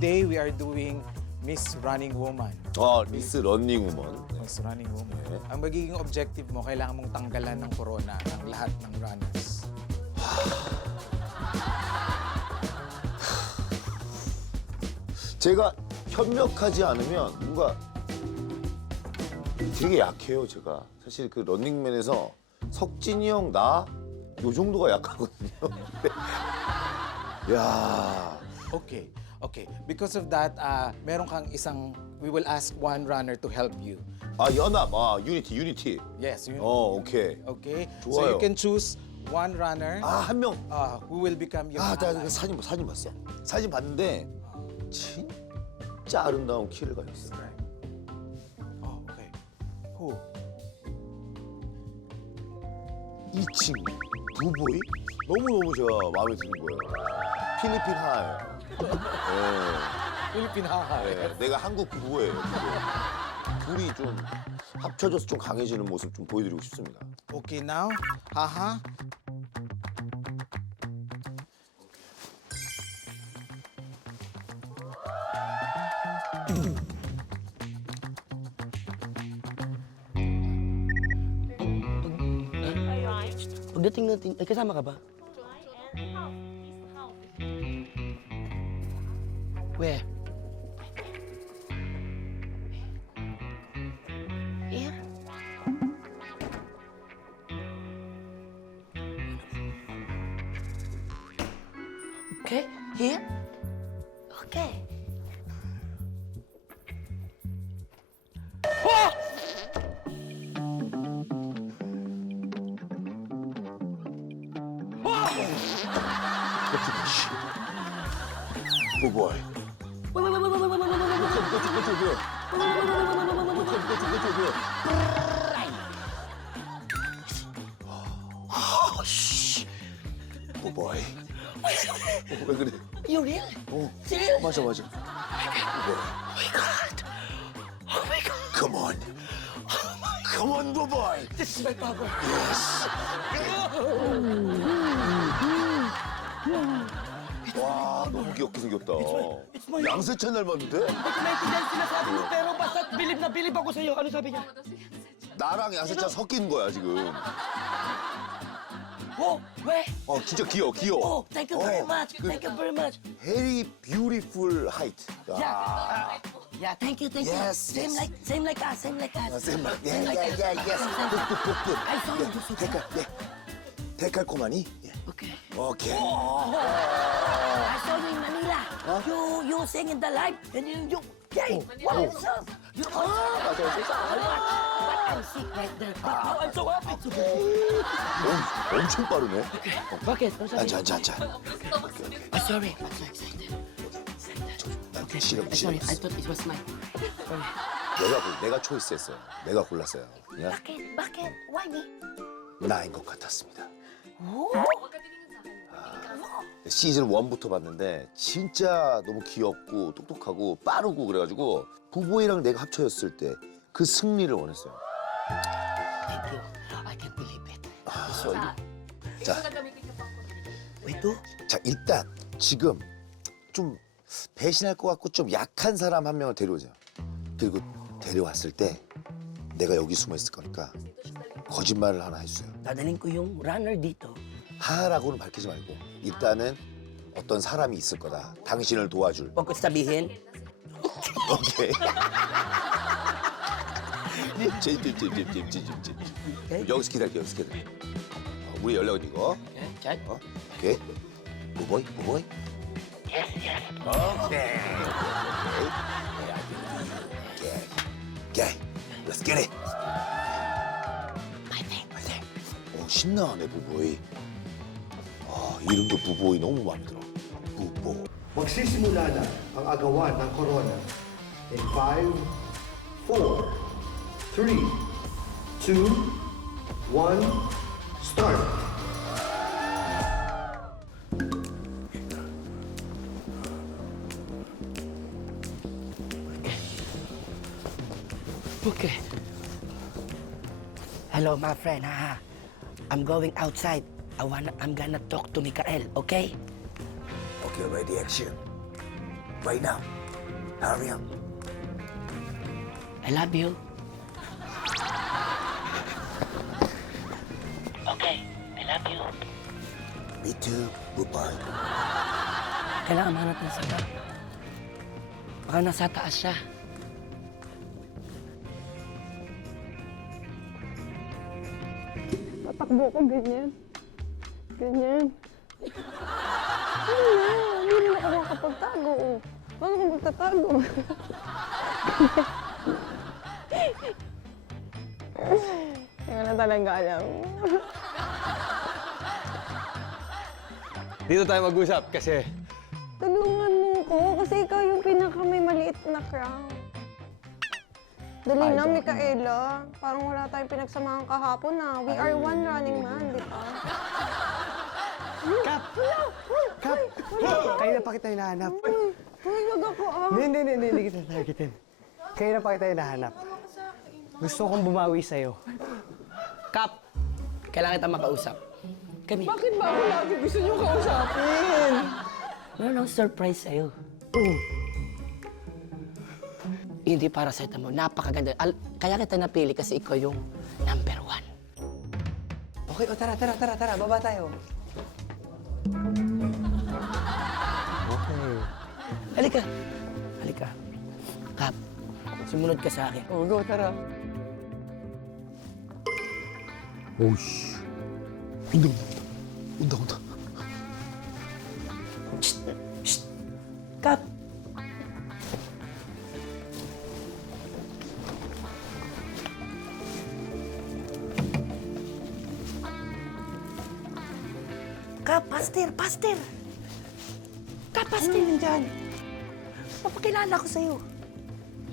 Today we are doing Miss Running Woman. 미스 런닝우먼. Miss Running Woman. Ang magiging objective mo, kailangan mong tanggalan ng corona ng lahat ng runners. 제가 협력하지 않으면 뭔가 되게 약해요, 제가. 사실 그 런닝맨에서 석진이 형, 나, 요 정도가 약하거든요. 야, Okay. Because of that, meron kang we will ask one runner to help you. 연합, 유니티. Yes. You, 오케이. Okay. So 좋아요. you can choose one runner 한 명. who will become your 나 ally. 그 사진 봤어. 사진 봤는데 진짜 아름다운 키를 가지고 있어. Okay. Who? 이 친구, 부보이? 너무너무 제가 마음에 드는 거예요. 필리핀 하하예요. Philippine Haha. 네, 내가 한국 부부예요. 둘이 좀 합쳐져서 좀 강해지는 모습 좀 보여드리고 싶습니다. Okay, now, Haha. Pagdating natin, ay kasama ka ba? Where? Here? Okay, here? Okay. 부보이. 부보이. 왜 그래? You real? Serious? 맞아. 부보이. Oh my God! Oh my God! Come on. Come on, 부보이. This is my power. 와, 너무 귀엽게 생겼다. it's my- 양세찬 닮았는데? Naintindihan sinasabi mo, pero basta bilib na bilib ako sa'yo. Ano sabi niya? 나랑 양세찬 섞인 거야, 지금. Oh, 왜? 진짜 귀여워. Oh, thank you very much. 그 Thank you very much. very beautiful height. Yeah, thank you. Yes, Same yes. like us, same like us. 쌤, Same 예, like us. yes. good. I saw you do so good. 데칼코마니? 예. Okay. 오케이. I saw you in Manila. You sing in the live, and you yay! Wow, awesome! You 맞아. But I'm sick right there. Now I'm so happy. 엄청 빠르네. Bakit? Ano sabi? 앉아. Sorry. I'm so excited. 싫어. Sorry, I thought it was mine. 내가 초이스했어요. 내가 골랐어요. 그냥 Bakit? Why me? 나인 것 같았습니다. 시즌 1부터 봤는데 진짜 너무 귀엽고 똑똑하고 빠르고 그래가지고 부보이랑 내가 합쳐졌을 때 그 승리를 원했어요. Thank you. I can't believe it. 자, Wait, 또? 자 일단 지금 좀 배신할 것 같고 좀 약한 사람 한 명을 데려오세요. 그리고 데려왔을 때 내가 여기 숨어 있을 거니까 거짓말을 하나 해주세요. Dadalhin ko yung runner dito. 하라고는 밝히지 말고 일단은 어떤 사람이 있을 거다. 당신을 도와줄. Huwag ko sabihin. 오케이. 여기서 기다려. 우리 연락은 이거. Chad? 오케이. 부보이. 오케이. 오케이. Let's get it. 파이팅. 신나하네 부보이. 이름도 부보이 너무 마음에 들어. 부보. Magsisimula na ang agawan ng corona in 5, 4, 3, 2, 1, start! Okay. Hello, my friend. I'm going outside. I'm gonna talk to Mikael, okay? Okay, ready, action. Right now. Hurry up. I love you. Okay, I love you. Me too. Goodbye. Kailangan mahanap ng saka. Baka nasa taas siya. Tatakbo ko ganyan. Ganyan. Ano na? Hindi na ako makapagtago. Paano ko magtatago? Hindi na talaga alam. Dito tayo mag-usap kasi Tulungan mo ko kasi ikaw yung pinaka may maliit na crown. Dali na, Micaela. Parang wala tayong pinagsamahan kahapon na. We are one running man, di ba? Kap! Kap! Kayo na pa kita hinahanap. Uy, wag ako ah. Hindi kita nagitin. Kayo na pa kita hinahanap. Gusto kong bumawi sa'yo. Kap, kailangan kita makausap. Kami. Bakit ba ako lagi gusto niyo kausapin? Meron akong surprise sa'yo. Hindi para sa'yo mo. Napakaganda. Kaya kita napili kasi ikaw yung number 1. Okay, o tara. Baba tayo. Halika. Kap, sumunod ka sa akin. Oh, go, tara. 오씨. 온다. Kap! Kap, pastor! Kap, pastor nandyan! Papakilala ko sa'yo.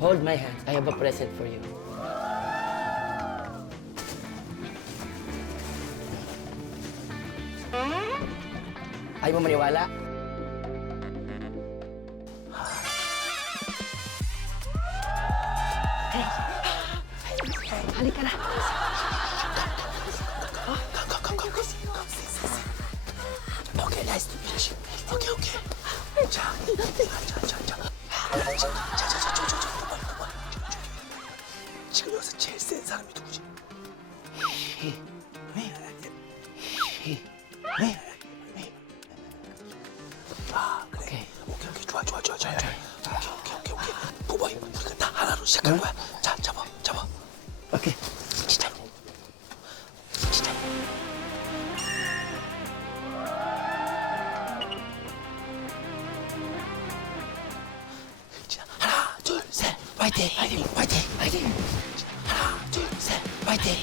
Hold my hand. I have a present for you. Ayaw mo maniwala? Halika na. Okay, nice to meet you. Okay. 자. 지금 여기서 제일 센 사람이 누구지? 아, 그래. 오케이. 좋아. 오케이. 보보이, 우리가 다 하나로 시작할 거야. 자, 잡아. 오케이. 진짜. 하나, 둘, 셋, 화이팅! 하나, 둘, 셋, 화이팅!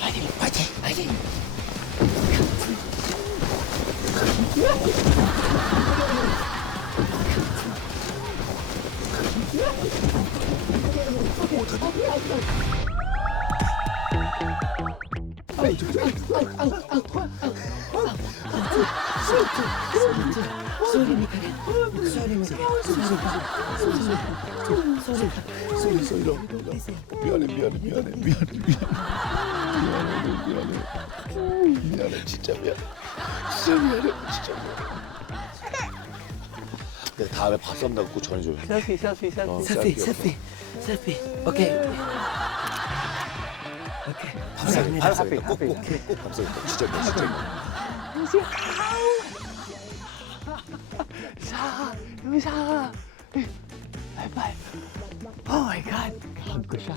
미안해. 진짜 미안해. 내가 다음에 밥 쏜다고 꼭 전해줘요. 셀피. 오케이. 밥 쏴야겠다. 꼭밥 쏴야겠다. 진짜 미안. 의사. 빨리. Oh my God. Hug ko siya.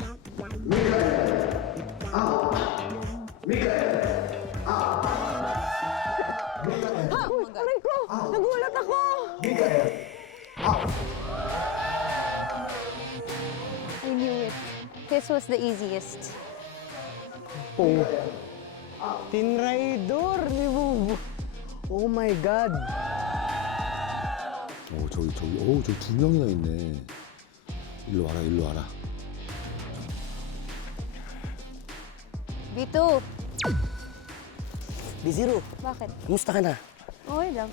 Aray ko! Nagulat ako! I knew it. This was the easiest. Oh. Tinraidor ni Bubu. Oh my God. 저기 두 명이나 있네. 일로 와라. B2, B0, bakit? kumusta ka na? Okay lang.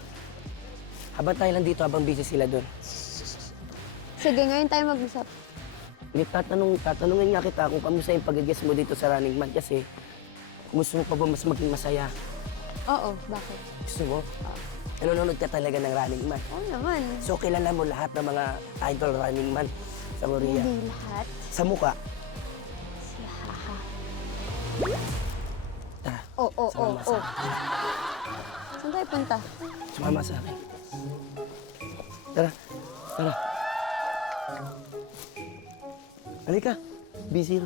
Habang tayo lang dito, habang busy sila doon. Sige, ngayon tayo mag-usap. Tatanungin nga kita kung kamusta yung pag-guess mo dito sa Running Man kasi gusto mo pa ba mas maging masaya? Oo, bakit? Gusto mo? Nanonood ka talaga ng Running Man. Oo naman. So, kilala mo lahat ng mga idol Running Man sa Korea. Hindi lahat. Sa mukha. Tara, Oo. Saan tayo punta? sumama sa akin. Tara, tara. Halika, B0.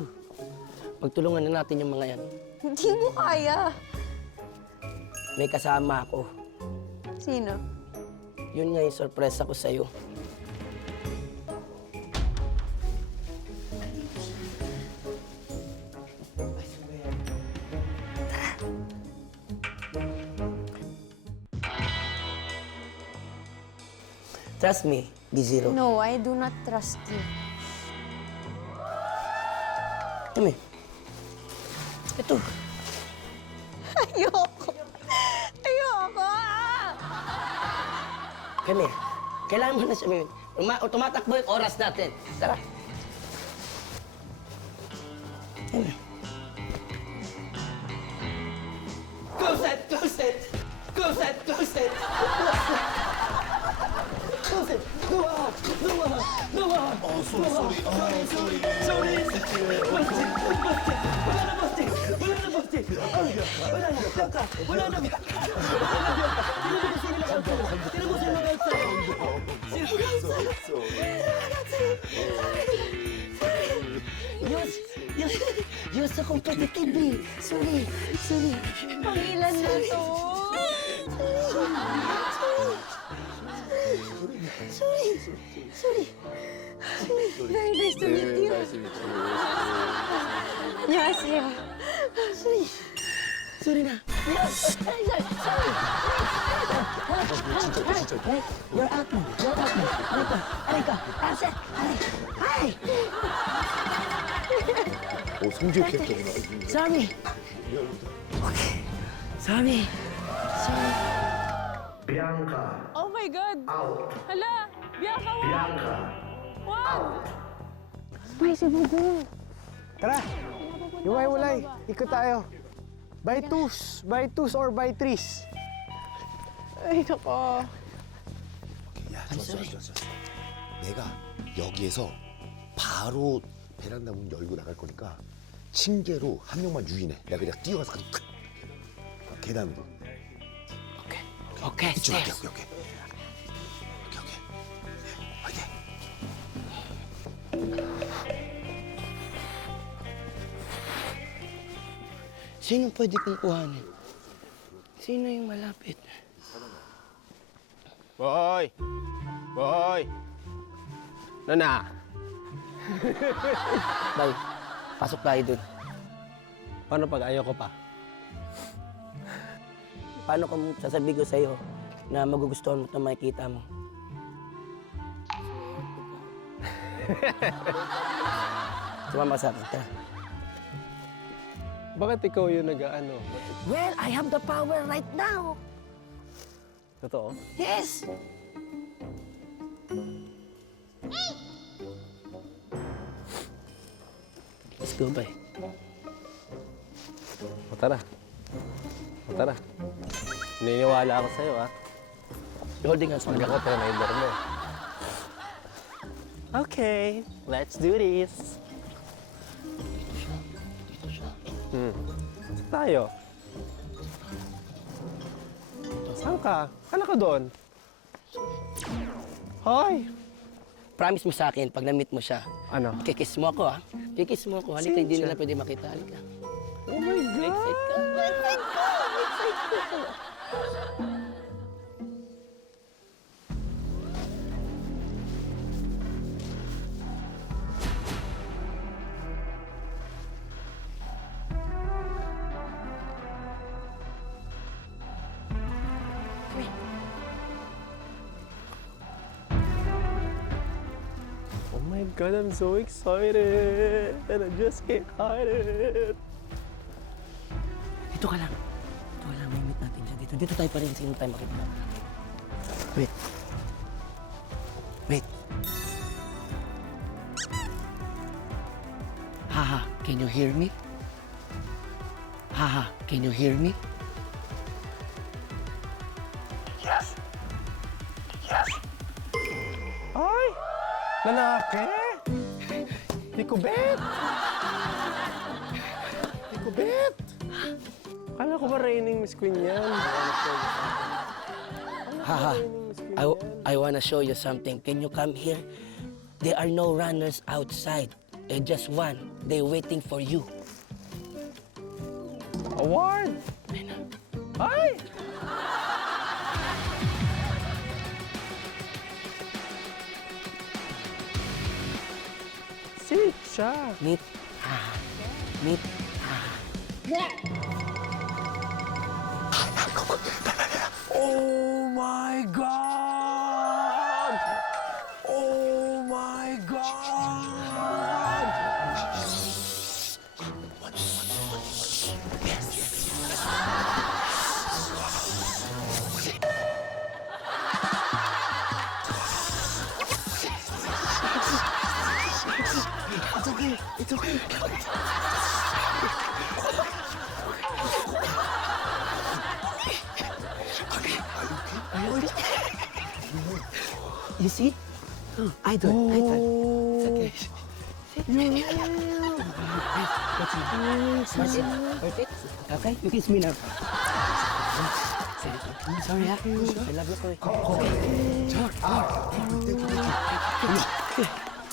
Pagtulungan na natin yung mga yan. Hindi mo kaya. May kasama ako. Sino? Yun nga yung sorpresa ko sa'yo. Trust me, B0. No, I do not trust you. Kami. Ito. Ayoko. Kami. Kailangan mo na sabihin. Tumatakbo yung oras natin. Tara. Kami. Close it! Close it! Close it! Close it! Close it! Go on! Go on! Go on! Oh, sorry. Sorry. Busted! Wala na busted! Wala na! You're so competitive, eh. Sorry. Pangilan na to. Sorry. Very nice to meet you. 안녕하세요. Sorry na. You're out now. Alika. Hi. 오, 성지호 캐릭터구나. Sorry. Okay. Sorry. Bianca, Oh my God! out. Hala! Bianca, wag! Bianca, Wag! Tara, hiwalay. Ikot tayo. By twos or by threes. Ay, nako. 야, 좋았어. 내가 여기에서 바로 베란다 문 열고 나갈 거니까 층계로 한 명만 유인해. 내가 그냥 뛰어가서 그냥 탁 계단으로. Okay, 이쪽 stairs. 오케이. 화이팅. Sino pwede kong kuhanin? Sino yung malapit? Boy! Nana! Bay, pasok tayo dun. Paano pag ayaw ko pa? Paano kung sasabihin ko sa'yo na magugustuhan mo ito makikita mo? Sumama sa akin, tara. Bakit ikaw yung nag-ano? Well, I have the power right now. Totoo? Yes! Let's go, Bay. O tara. Naniniwala ako sa'yo, ha? Holding hands, Pag man. ako, trailer mo. Okay, let's do this. Saan tayo? Saan ka? Ano ka doon? Hoy! Promise mo sa akin, pag na-meet mo siya, Ano? kikiss mo ako, ha? Kikiss mo ako. Halika, hindi nila pwede makita. Halika. Oh my God! Excited ka? Excited ka? Oh my God, I'm so excited! And I just can't hide it! Dito ka lang. May meet natin siya dito. Dito tayo pa rin. Sino tayo makita? Wait. Haha, can you hear me? Haha, can you hear me? Ay! Lalaki! Hindi ko bet! Kubet! Kala ko ba reigning Miss Queen yan? Haha. I wanna show you something. Can you come here? There are no runners outside. Just one. They're waiting for you. Award! Ay! Sit siya. Meet. Meet. Oh my God! Oh my God! It's okay. It's okay. You see? I do it. It's okay. Watch it. Okay, you kiss me now. Sorry, ha? I love you, Koy.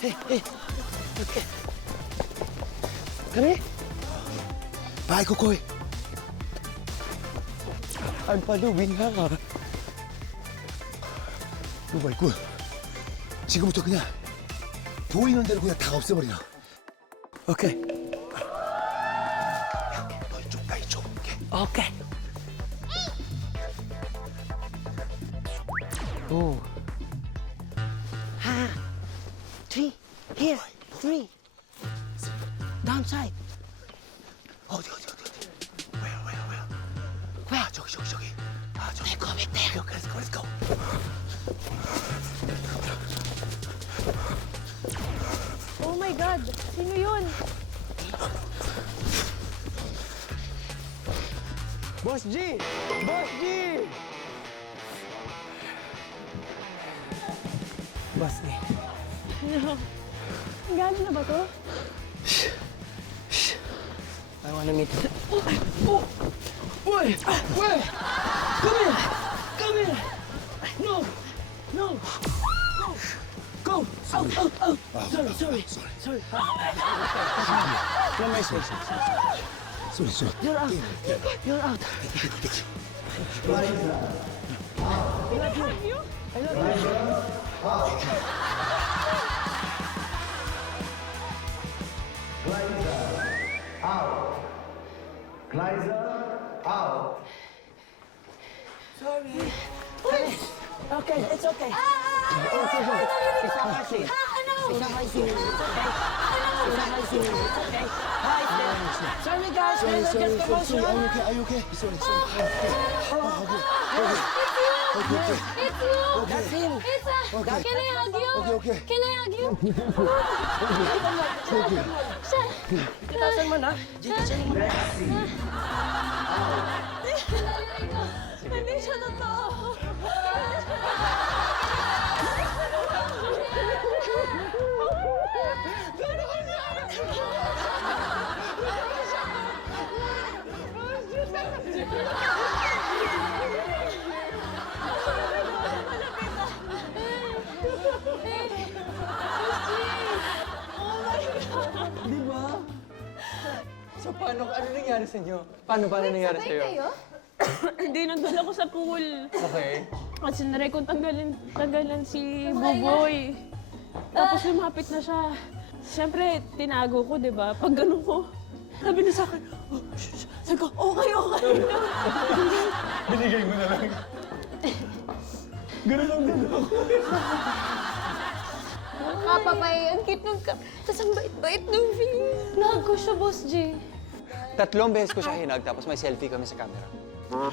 Hey. Okay. Kare? Bye, Kukoy. I'm paluwin nga nga. 이거 말고 지금부터 그냥 보이는 대로 그냥 다 없애버려. Okay. 너 이쪽, 나 이쪽. 오케이. Okay. Oh. Ha. 3. Here. 3. Downside. 어디. Where? 아, 저기. 아, 저기. Go back there. Okay, let's go. Oh my God! Sino yun? Boss G! Boss G! Boss ni. No. Gaano na ba to? I wanna meet you. Wait! Come here! No! Go! Out! Sorry. You're my space. 소리. You're out. Liza, out. Sorry. Okay, it's okay. It's okay. It's not my scene. It's not my scene. It's okay. It's not my scene. It's okay. Hi, sorry guys. Let's get promotion. Are you okay? Sorry. It's you! That's him. Can I hug you? Okay. Can I hug you? Titasan mo na. Titasan mo na. Hindi siya totoo. Di ba? So, ano nangyari sa inyo? Paano nangyari sa'yo? Hindi, nandun ako sa pool. Okay. Kasi naray kong tanggalan si Buboy. Tapos lumapit na siya. Siyempre, tinago ko, di ba? Pag ganun ko, sabi niya sa akin, oh, sabi ko, okay. Binigay mo na lang. Ganun lang. Kapapay, ang cute nung Tapos ang bait-bait nung face. Nahag ko siya, Boss J. 3 beses ko siya hinag, tapos may selfie kami sa camera. Ala!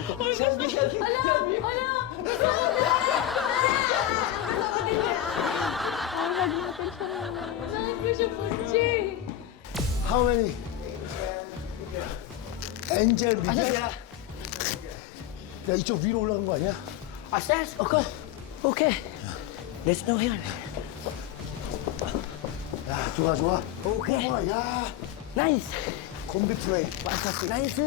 Nahag ko siya, Boss J. How many? 엔젤 미디어? 야, 이쪽 위로 올라간 거 아니야? Upstairs. Okay. Let's go here. 야, 좋아. Okay. 야, Nice. 콤비 트레인. Fantastic. Nice.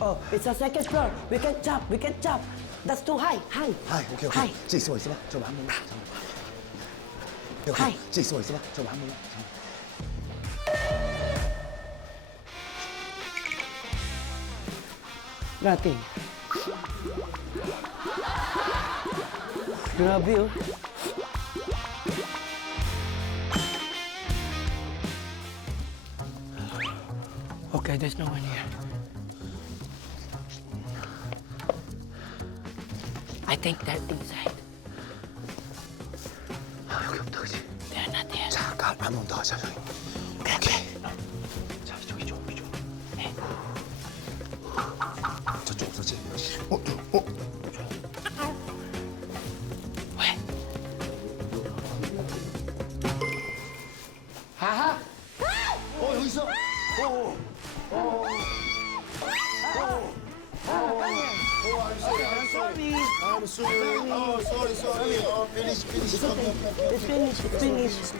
Oh, it's a second floor. We can jump. We can jump. That's too high. High. 하이, 오케이, 오케이. High. 쟤 있어봐, 있어봐. 저거 한 번만. 오케이, 하이. 오케이. 쟤 있어봐, 있어봐. 저거 한 번만. Nothing. Grabe oh. Okay, there's no one here. I think they're inside. 아, 여기 없다, 그치? They're not there. 자, 한번 더 하자, 저기. 오케이. 자, 이쪽. 네. 저쪽 없었지? 왜? 여기 있어. I'm sorry. Oh, sorry. Oh, finish. It's finished. It's finished.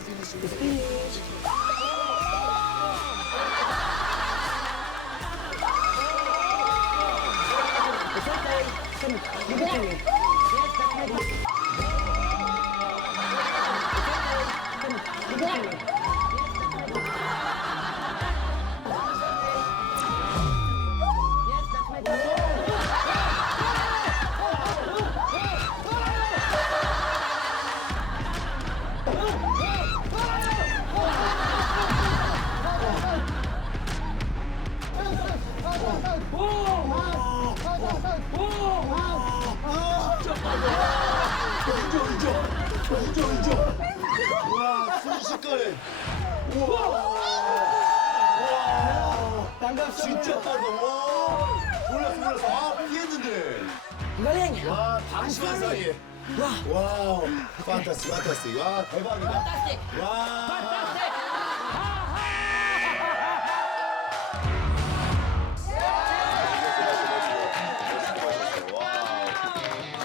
It's okay. Come, give it to me. Give it to me. 와, 순식간에. 우와. 진짜 빠르다. 와. 몰랐어. 아, 피했는데. Galing! 와, 방심한 사이에. 와우. 판타스틱. 와, 대박이다. 와.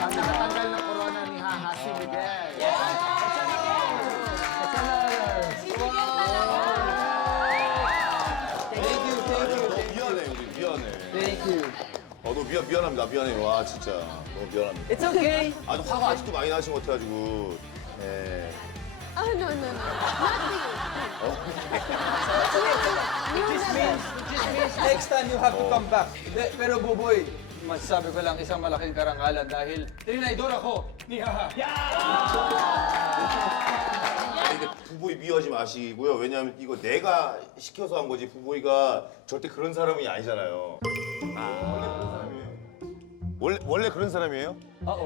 Nakatanggal ng corona ni Haha si Miguel. 너무 미안합니다. 미안해요. 와, 진짜. 너무 미안합니다. It's okay. 아주 화가 아직도 많이 나신 것 같아가지고. 네. Oh, no. Not Next time you have to come back. Pero Buboy, masasabi ko lang isang malaking karangalan dahil trinaydor ako ni Haha. 근데 부보이 미워하지 마시고요. 왜냐하면 이거 내가 시켜서 한 거지 부보이가 절대 그런 사람이 아니잖아요. 원래 그런 사람이에요?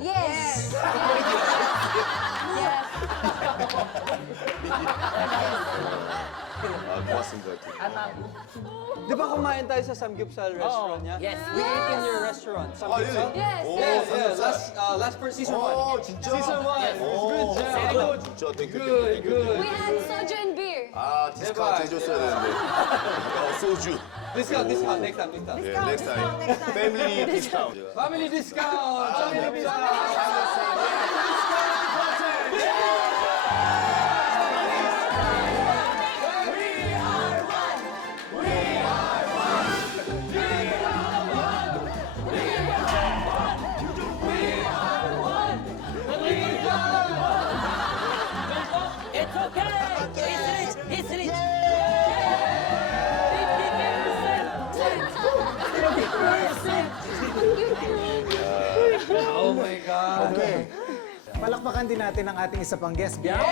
Yes. 아, 고맙습니다. Di ba kumain tayo sa Samgyeopsal restaurant niya? Yes. We ate in your restaurant, Samgyeopsal. Yes. 오, Last for season 1. 진짜? Season 1. Good job. 진짜 땡큐. We had soju and beer. 아, 디스카운트 해줬어야 되는데. 아까 소주. Discount. Next time. 예, next time. 패밀리 디스카운트. Family discount. Family discount. It's okay. It's rich. Oh my God. Okay. Palakpakan din natin ang ating isa pang guest. Bianca.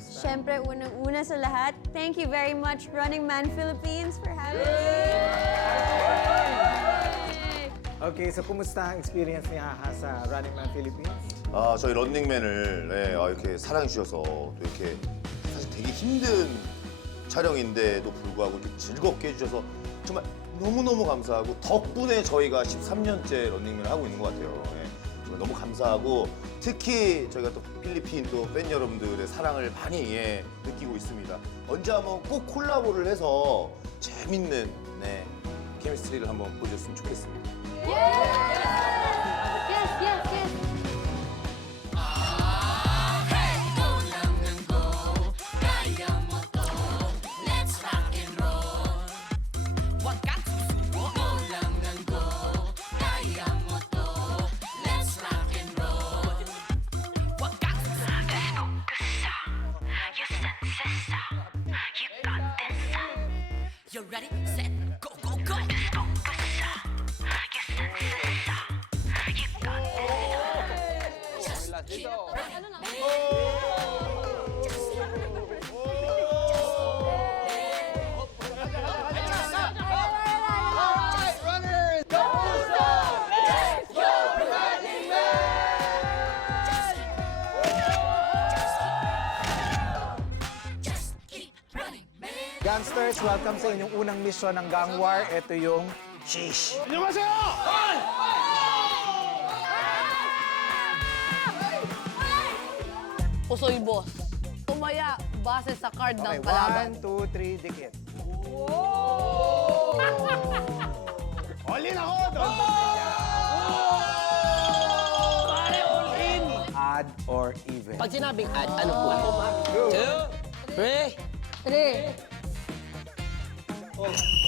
Siyempre, unang-una sa lahat, thank you very much, Running Man Philippines, for having me. Okay, so kumusta ang experience ni Haha sa Running Man Philippines? 아, 저희 런닝맨을 이렇게 사랑해 주셔서 또 이렇게 사실 되게 힘든 촬영인데도 불구하고 이렇게 즐겁게 해주셔서 정말 너무너무 감사하고 덕분에 저희가 13년째 런닝맨을 하고 있는 것 같아요. 정말 너무 감사하고 특히 저희가 또 필리핀 또 팬 여러분들의 사랑을 많이 느끼고 있습니다. 언제 한번 꼭 콜라보를 해서 재밌는 케미스트리를 한번 보여줬으면 좋겠습니다. Yes. Gangsters, welcome sa inyong unang misyon ng Gang War. Ito yung Shish. Pusoy boss. Tumaya base sa card Okay, ng kalaban. 1, 2, 3, dikit. Odd or even. Pag sinabing add, ano po? 2, 3, Tre. Oh.